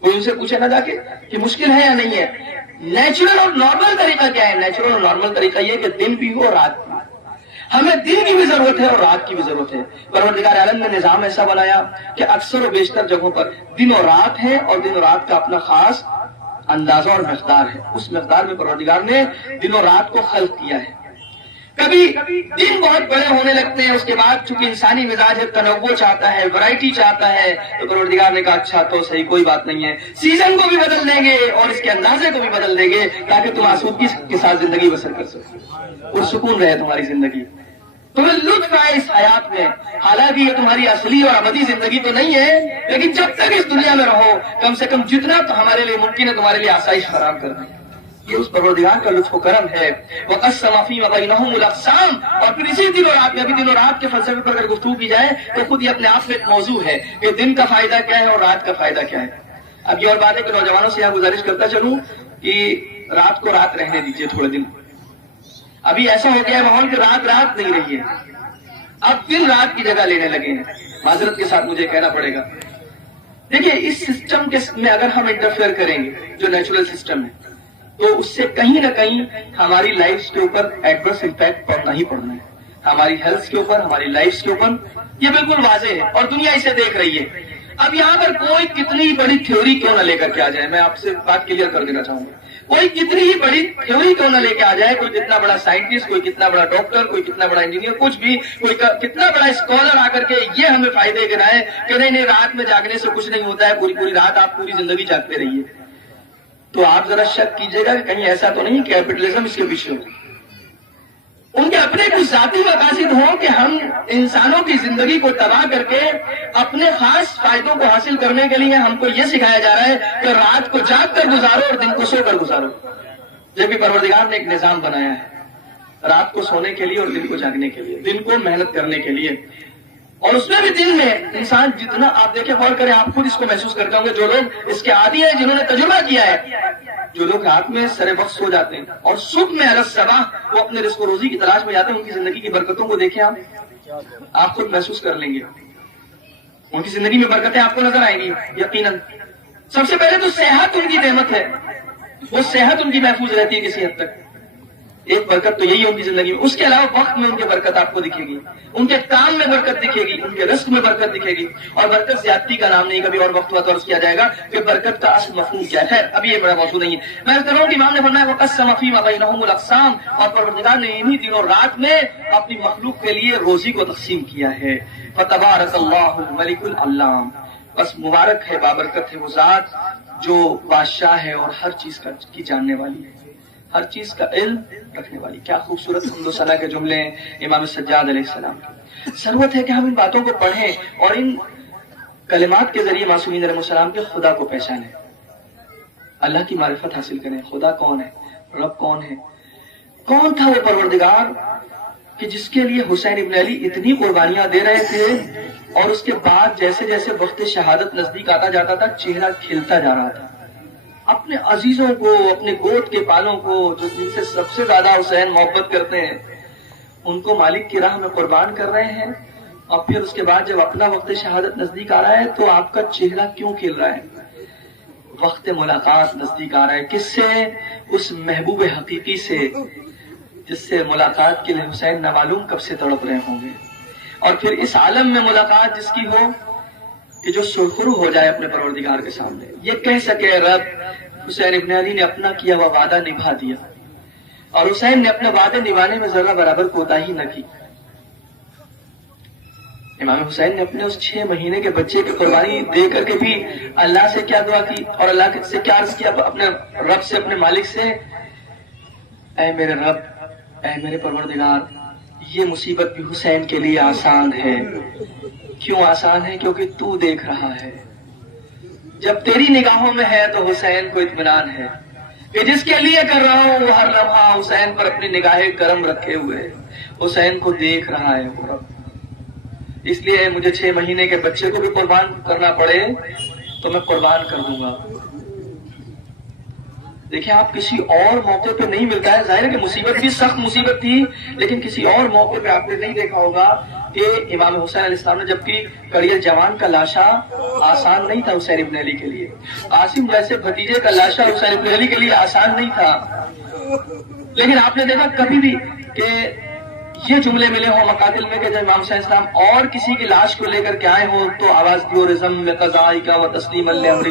کوئی ان سے پوچھے نہ جا کے کہ مشکل ہے یا نہیں ہے. نیچرل اور نارمل طریقہ کیا ہے؟ نیچرل اور نارمل طریقہ یہ کہ دن بھی ہو اور رات بھی. ہمیں دن کی بھی ضرورت ہے اور رات کی بھی ضرورت ہے. پروردگار عالم نے نظام ایسا بنایا کہ اکثر و بیشتر جگہوں پر دن اور رات ہے، اور دن اور رات کا اپنا خاص اندازہ اور مقدار ہے. اس مقدار میں پروردگار نے دن اور رات کو خلق کیا ہے. کبھی دن بہت بڑے ہونے لگتے ہیں، اس کے بعد چونکہ انسانی مزاج ہے، تنوع چاہتا ہے، ورائٹی چاہتا ہے، تو پروردگار نے کہا اچھا تو صحیح، کوئی بات نہیں ہے، سیزن کو بھی بدل دیں گے اور اس کے اندازے کو بھی بدل دیں گے تاکہ تم آسودگی کے ساتھ زندگی بسر کر سکو اور سکون رہے تمہاری زندگی، تمہیں لطف آئے اس حیات میں. حالانکہ یہ تمہاری اصلی اور ابدی زندگی تو نہیں ہے، لیکن جب تک اس دنیا میں رہو کم سے کم جتنا تو ہمارے لیے ممکن ہے تمہارے لیے آسائش فراہم کرنا. یہ اس پروردگار کا لطف و کرم ہے. وَقَسَّمَ فِيمَا بَيْنَهُمُ الْأَقْسَامَ. اور پھر اسی دن اور رات میں، ابھی دن اور رات کے فلسفے پر اگر گفتگو کی جائے تو خود یہ اپنے آپ میں ایک موضوع ہے کہ دن کا فائدہ کیا ہے اور رات کا فائدہ کیا ہے. اب یہ اور بات ہے کہ نوجوانوں سے یہاں گزارش کرتا چلوں کہ رات کو رات رہنے دیجیے تھوڑے دن. ابھی ایسا ہو گیا ہے ماحول کہ رات رات نہیں رہی ہے، اب دن رات کی جگہ لینے لگے ہیں. معذرت کے ساتھ مجھے کہنا پڑے گا. دیکھیے اس سسٹم کے میں اگر ہم انٹرفیئر کریں گے جو نیچرل سسٹم ہے، تو اس سے کہیں نہ کہیں ہماری لائف کے اوپر ایڈورس امپیکٹ پڑنا ہی پڑنا ہے. ہماری ہیلتھ کے اوپر، ہماری لائف کے اوپر، یہ بالکل واضح ہے اور دنیا اسے دیکھ رہی ہے. اب یہاں پر کوئی کتنی بڑی تھیوری کیوں نہ لے کر کے آ جائے، میں آپ سے بات کلیئر کر دینا چاہوں گا، کوئی کتنی ہی بڑی تھیوری کیوں نہ لے کے آ جائے، کوئی کتنا بڑا سائنٹسٹ، کوئی کتنا بڑا ڈاکٹر، کوئی کتنا بڑا انجینئر، کچھ بھی، کوئی کتنا بڑا اسکالر آ کر کے یہ ہمیں فائدے گنائے کہ نہیں رات میں جاگنے سے کچھ نہیں ہوتا ہے، پوری پوری رات آپ پوری زندگی جاگتے رہیے، تو آپ ذرا شک کیجئے گا کہ کہیں ایسا تو نہیں کیپٹلزم اس کے پیچھے ہو. ان کے اپنے کچھ ذاتی مقاصد ہوں کہ ہم انسانوں کی زندگی کو تباہ کر کے اپنے خاص فائدوں کو حاصل کرنے کے لیے ہم کو یہ سکھایا جا رہا ہے کہ رات کو جاگ کر گزارو اور دن کو سو کر گزارو. جبکہ پروردگار نے ایک نظام بنایا ہے رات کو سونے کے لیے اور دن کو جاگنے کے لیے، دن کو محنت کرنے کے لیے. اور اس میں بھی دن میں انسان جتنا، آپ دیکھیں غور کریں، آپ خود اس کو محسوس کرتے ہوں گے، جو لوگ اس کے عادی ہیں، جنہوں نے تجربہ کیا ہے، جو لوگ رات میں سر وقت سو جاتے ہیں اور صبح میں علی الصباح وہ اپنے رزق و روزی کی تلاش میں جاتے ہیں، ان کی زندگی کی برکتوں کو دیکھیں آپ خود محسوس کر لیں گے. ان کی زندگی میں برکتیں آپ کو نظر آئیں گی یقیناً. سب سے پہلے تو صحت ان کی نعمت ہے، وہ صحت ان کی محفوظ رہتی ہے کسی حد تک، ایک برکت تو یہی ہے ان کی زندگی میں. اس کے علاوہ وقت میں ان کی برکت آپ کو دکھے گی، ان کے کام میں برکت دکھے گی، ان کے رزق میں برکت دکھے گی. اور برکت زیادتی کا نام نہیں، کبھی اور وقت ہوا تو عرض کیا جائے گا کہ برکت کا اصل مفہوم کیا ہے. ابھی یہ بڑا موضوع نہیں ہے. میں کہہ رہا ہوں کہ امام نے فرمایا وَقَسَّمَ فِيمَا بَيْنَهُمُ الْأَقْسَامَ. اور پروردگار نے انہی دنوں رات میں اپنی مخلوق کے لیے روزی کو تقسیم کیا ہے. فَتَبَارَكَ اللَّهُ الْمَلِكُ الْعَلَّامُ. بس مبارک ہے، بابرکت ہے وہ ذات جو بادشاہ ہے اور ہر چیز کی جاننے والی ہے، ہر چیز کا علم رکھنے والی. کیا خوبصورت حمد و ثنا کے جملے ہیں امام سجاد علیہ السلام کے. ضرورت ہے کہ ہم ان باتوں کو پڑھیں اور ان کلمات کے ذریعے معصومین علیہ السلام کے خدا کو پہچانیں، اللہ کی معرفت حاصل کریں. خدا کون ہے، رب کون ہے، کون تھا وہ پروردگار کہ جس کے لیے حسین ابن علی اتنی قربانیاں دے رہے تھے، اور اس کے بعد جیسے جیسے وقت شہادت نزدیک آتا جاتا تھا چہرہ کھلتا جا رہا تھا. اپنے عزیزوں کو، اپنے گود کے پالوں کو، جو جن سے سب سے زیادہ حسین محبت کرتے ہیں، ان کو مالک کی راہ میں قربان کر رہے ہیں. اور پھر اس کے بعد جب اپنا وقت شہادت نزدیک آ رہا ہے تو آپ کا چہرہ کیوں کھل رہا ہے؟ وقت ملاقات نزدیک آ رہا ہے. کس سے؟ اس محبوب حقیقی سے جس سے ملاقات کے لیے حسین نہ معلوم کب سے تڑپ رہے ہوں گے. اور پھر اس عالم میں ملاقات جس کی ہو کہ جو سرخرو ہو جائے اپنے پروردگار کے سامنے، یہ کہہ سکے رب حسین ابن علی نے اپنا کیا ہوا وعدہ نبھا دیا، اور حسین نے اپنے وعدے نبھانے میں ذرہ برابر کوتاہی نہ کی۔ امام حسین نے اپنے اس 6 مہینے کے بچے کی قربانی دے کر کے بھی اللہ سے کیا دعا کی اور اللہ سے کیا عرض کیا اپنے رب سے، اپنے مالک سے، اے میرے رب، اے میرے پروردگار، یہ مصیبت بھی حسین کے لیے آسان ہے۔ کیوں آسان ہے؟ کیونکہ تو دیکھ رہا ہے، جب تیری نگاہوں میں ہے تو حسین کو اطمینان ہے کہ جس کے لیے کر رہا ہوں وہ ہر لمحہ حسین پر اپنی نگاہیں کرم رکھے ہوئے حسین کو دیکھ رہا ہے وہ رب۔ اس لیے مجھے 6 مہینے کے بچے کو بھی قربان کرنا پڑے تو میں قربان کر دوں گا۔ دیکھیں، آپ کسی اور موقع پہ نہیں ملتا ہے، ظاہر ہے کہ مصیبت بھی سخت مصیبت تھی، لیکن کسی اور موقع پہ آپ نے نہیں دیکھا ہوگا کہ امام حسین علیہ السلام نے، جبکہ کڑیہ جوان کا لاشا آسان نہیں تھا حسین ابن علی کے لیے، عاصم جیسے بھتیجے کا لاشا حسین ابن علی کے لیے آسان نہیں تھا، لیکن آپ نے دیکھا کبھی بھی کہ یہ جملے ملے ہوں مقاتل میں کہ جب امام حسین السلام اور کسی کی لاش کو لے کر کے آئے ہوں تو آواز دیو رزم میں قضائی کا و تسلیم اللہ،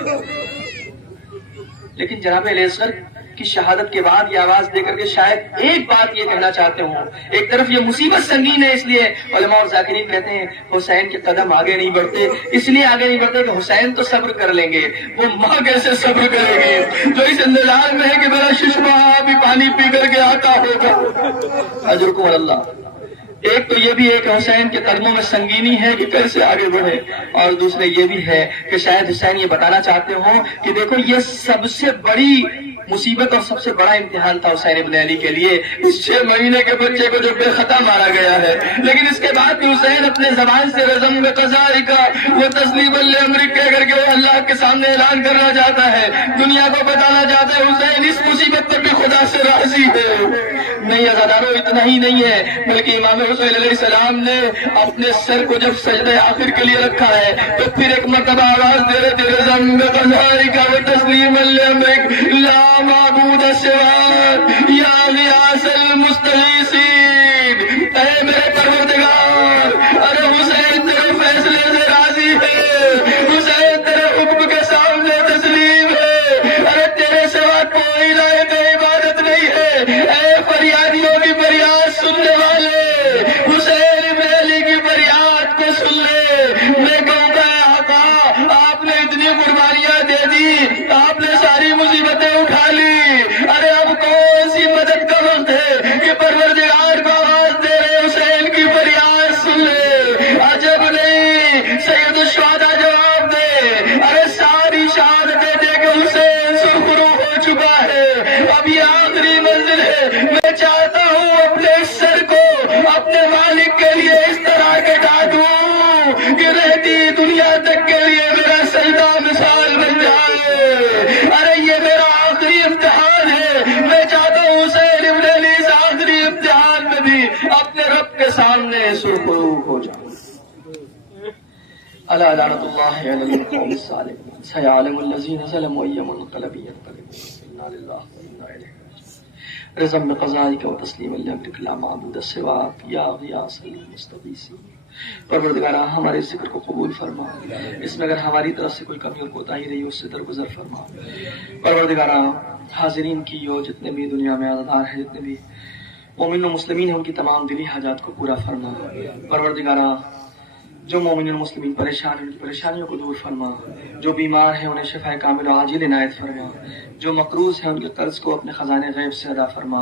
لیکن جناب علیہ السلام کی شہادت کے بعد یہ آواز دے کر کے شاید ایک بات یہ کہنا چاہتے ہوں، ایک طرف یہ مصیبت سنگین ہے، اس لیے علماء اور ذاکرین کہتے ہیں حسین کے قدم آگے نہیں بڑھتے، اس لیے آگے نہیں بڑھتے کہ حسین تو صبر کر لیں گے، وہ ماں کیسے صبر کرے گی جو اس انتظار میں ہے کہ میرا ششمہ بھی پانی پی کر کے آتا ہوگا۔ اجرکم اللہ۔ ایک تو یہ بھی ہے کہ حسین کے قدموں میں سنگینی ہے کہ کیسے آگے بڑھے، اور دوسرے یہ بھی ہے کہ شاید حسین یہ بتانا چاہتے ہوں کہ دیکھو یہ سب سے بڑی مصیبت اور سب سے بڑا امتحان تھا حسین ابن علی کے لیے، اس 6 مہینے کے بچے کو جو بے خطا مارا گیا ہے، لیکن اس کے بعد بھی حسین اپنے زبان سے رزم میں قضائی کا وہ تسلیم الامر کہہ کر کے وہ اللہ کے سامنے اعلان کرنا چاہتا ہے، دنیا کو بتانا چاہتا ہے حسین اس مصیبت پر بھی خدا سے راضی ہے۔ نہیں عزادارو، اتنا ہی نہیں ہے بلکہ امام حسین علیہ السلام نے اپنے سر کو جب سجدہ آخر کے لیے رکھا ہے تو پھر ایک مرتبہ آواز دے رہے تھے رزم میں قضائی کا وہ تسلیم الامر لا معبود سواک یا غیاث المستغیثین، اے میرے پروردگار، ارے حسین تیرے فیصلے سے راضی ہے، حسین تیرے حکم کے سامنے تسلیم ہے، ارے تیرے سوا کوئی لائق عبادت نہیں ہے، اے فریادیوں کی فریاد سننے والے، حسین ابن علی کی فریاد کو سن لے۔ میں کہوں گا اے آقا، آپ نے اتنی قربانیاں دے دی، آپ نے ساری مصیبتیں اٹھا لی، ارے اب کون سی مدد کا وقت ہے کہ پروردگار کو آواز دے رہے حسین کی فریاد سن لے۔ عجب نہیں، سید الشہداء جواب دے، ارے ساری شہادتیں دے کے حسین سرخرو ہو چکا ہے، اب یہ آخری منزل ہے، میں چاہتا ہوں اپنے سر کو اپنے مالک کے لیے اس طرح کٹا دوں کہ رہتی دنیا تک کے لیے میرا سجدہ مثال بن جائے، ارے یہ میرا آخری امتحان ہے، میں چاہتا ہوں حسین ابن علی اس آخری امتحان میں بھی اپنے رب کے سامنے سرخرو ہو جائے۔ الا لعنۃ اللہ علی القوم الظالمین، سیعلم الذین ظلموا ای منقلب ینقلبون، انا للہ و انا الیہ راجعون۔ رزم بقضائک و تسلیم الامرک لا معبود سواک یا غیاث المستغیثین۔ پروردگارہ ہمارے ذکر کو قبول فرما، اس میں اگر ہماری طرف سے کوئی کمی اور کوتاہی رہی اس سے درگزر فرما۔ پروردگارہ حاضرین کی اور جتنے بھی دنیا میں عزادار ہیں، جتنے بھی مومن و مسلمین ہیں، ان کی تمام دلی حاجات کو پورا فرما۔ پروردگارہ جو مومن و مسلمین پریشان ہیں ان کی پریشانیوں کو دور فرما، جو بیمار ہیں انہیں شفا کامل و عاجل عنایت فرما، جو مقروض ہیں ان کے قرض کو اپنے خزانے غیب سے ادا فرما،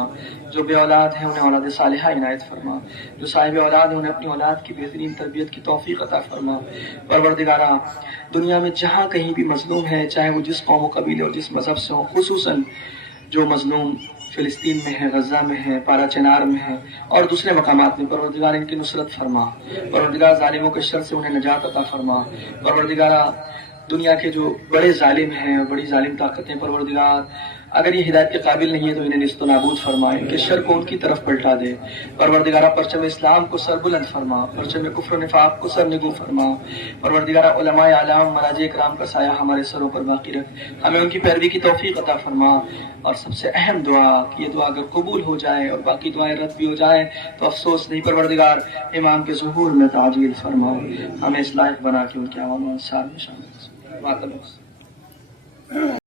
جو بے اولاد ہیں انہیں اولاد صالحہ عنایت فرما، جو صاحب اولاد ہیں انہیں اپنی اولاد کی بہترین تربیت کی توفیق عطا فرما۔ پروردگارہ دنیا میں جہاں کہیں بھی مظلوم ہے، چاہے وہ جس قوم و قبیلے اور جس مذہب سے ہوں، خصوصاً جو مظلوم فلسطین میں ہے، غزہ میں ہے، پارا چنار میں ہے اور دوسرے مقامات میں، پروردگار ان کی نصرت فرما۔ پروردگار ظالموں کے شر سے انہیں نجات عطا فرما۔ پروردگار دنیا کے جو بڑے ظالم ہیں، بڑی ظالم طاقتیں، پروردگار اگر یہ ہدایت کے قابل نہیں ہے تو انہیں نیست و نابود فرما، ان کے شر کو ان کی طرف پلٹا دے۔ پروردگارہ پرچم اسلام کو سر بلند فرما، پرچم کفر و نفاق کو سر نگو فرما۔ پروردگارہ علماء اعلام مراجع کرام کا سایہ ہمارے سروں پر باقی رکھ، ہمیں ان کی پیروی کی توفیق عطا فرما۔ اور سب سے اہم دعا کہ یہ دعا اگر قبول ہو جائے اور باقی دعائیں رد بھی ہو جائیں تو افسوس نہیں، پروردگار امام کے ظہور میں تعجیل فرما، ہمیں اس لائق بنا کہ ان کے عوام و انصار میں شامل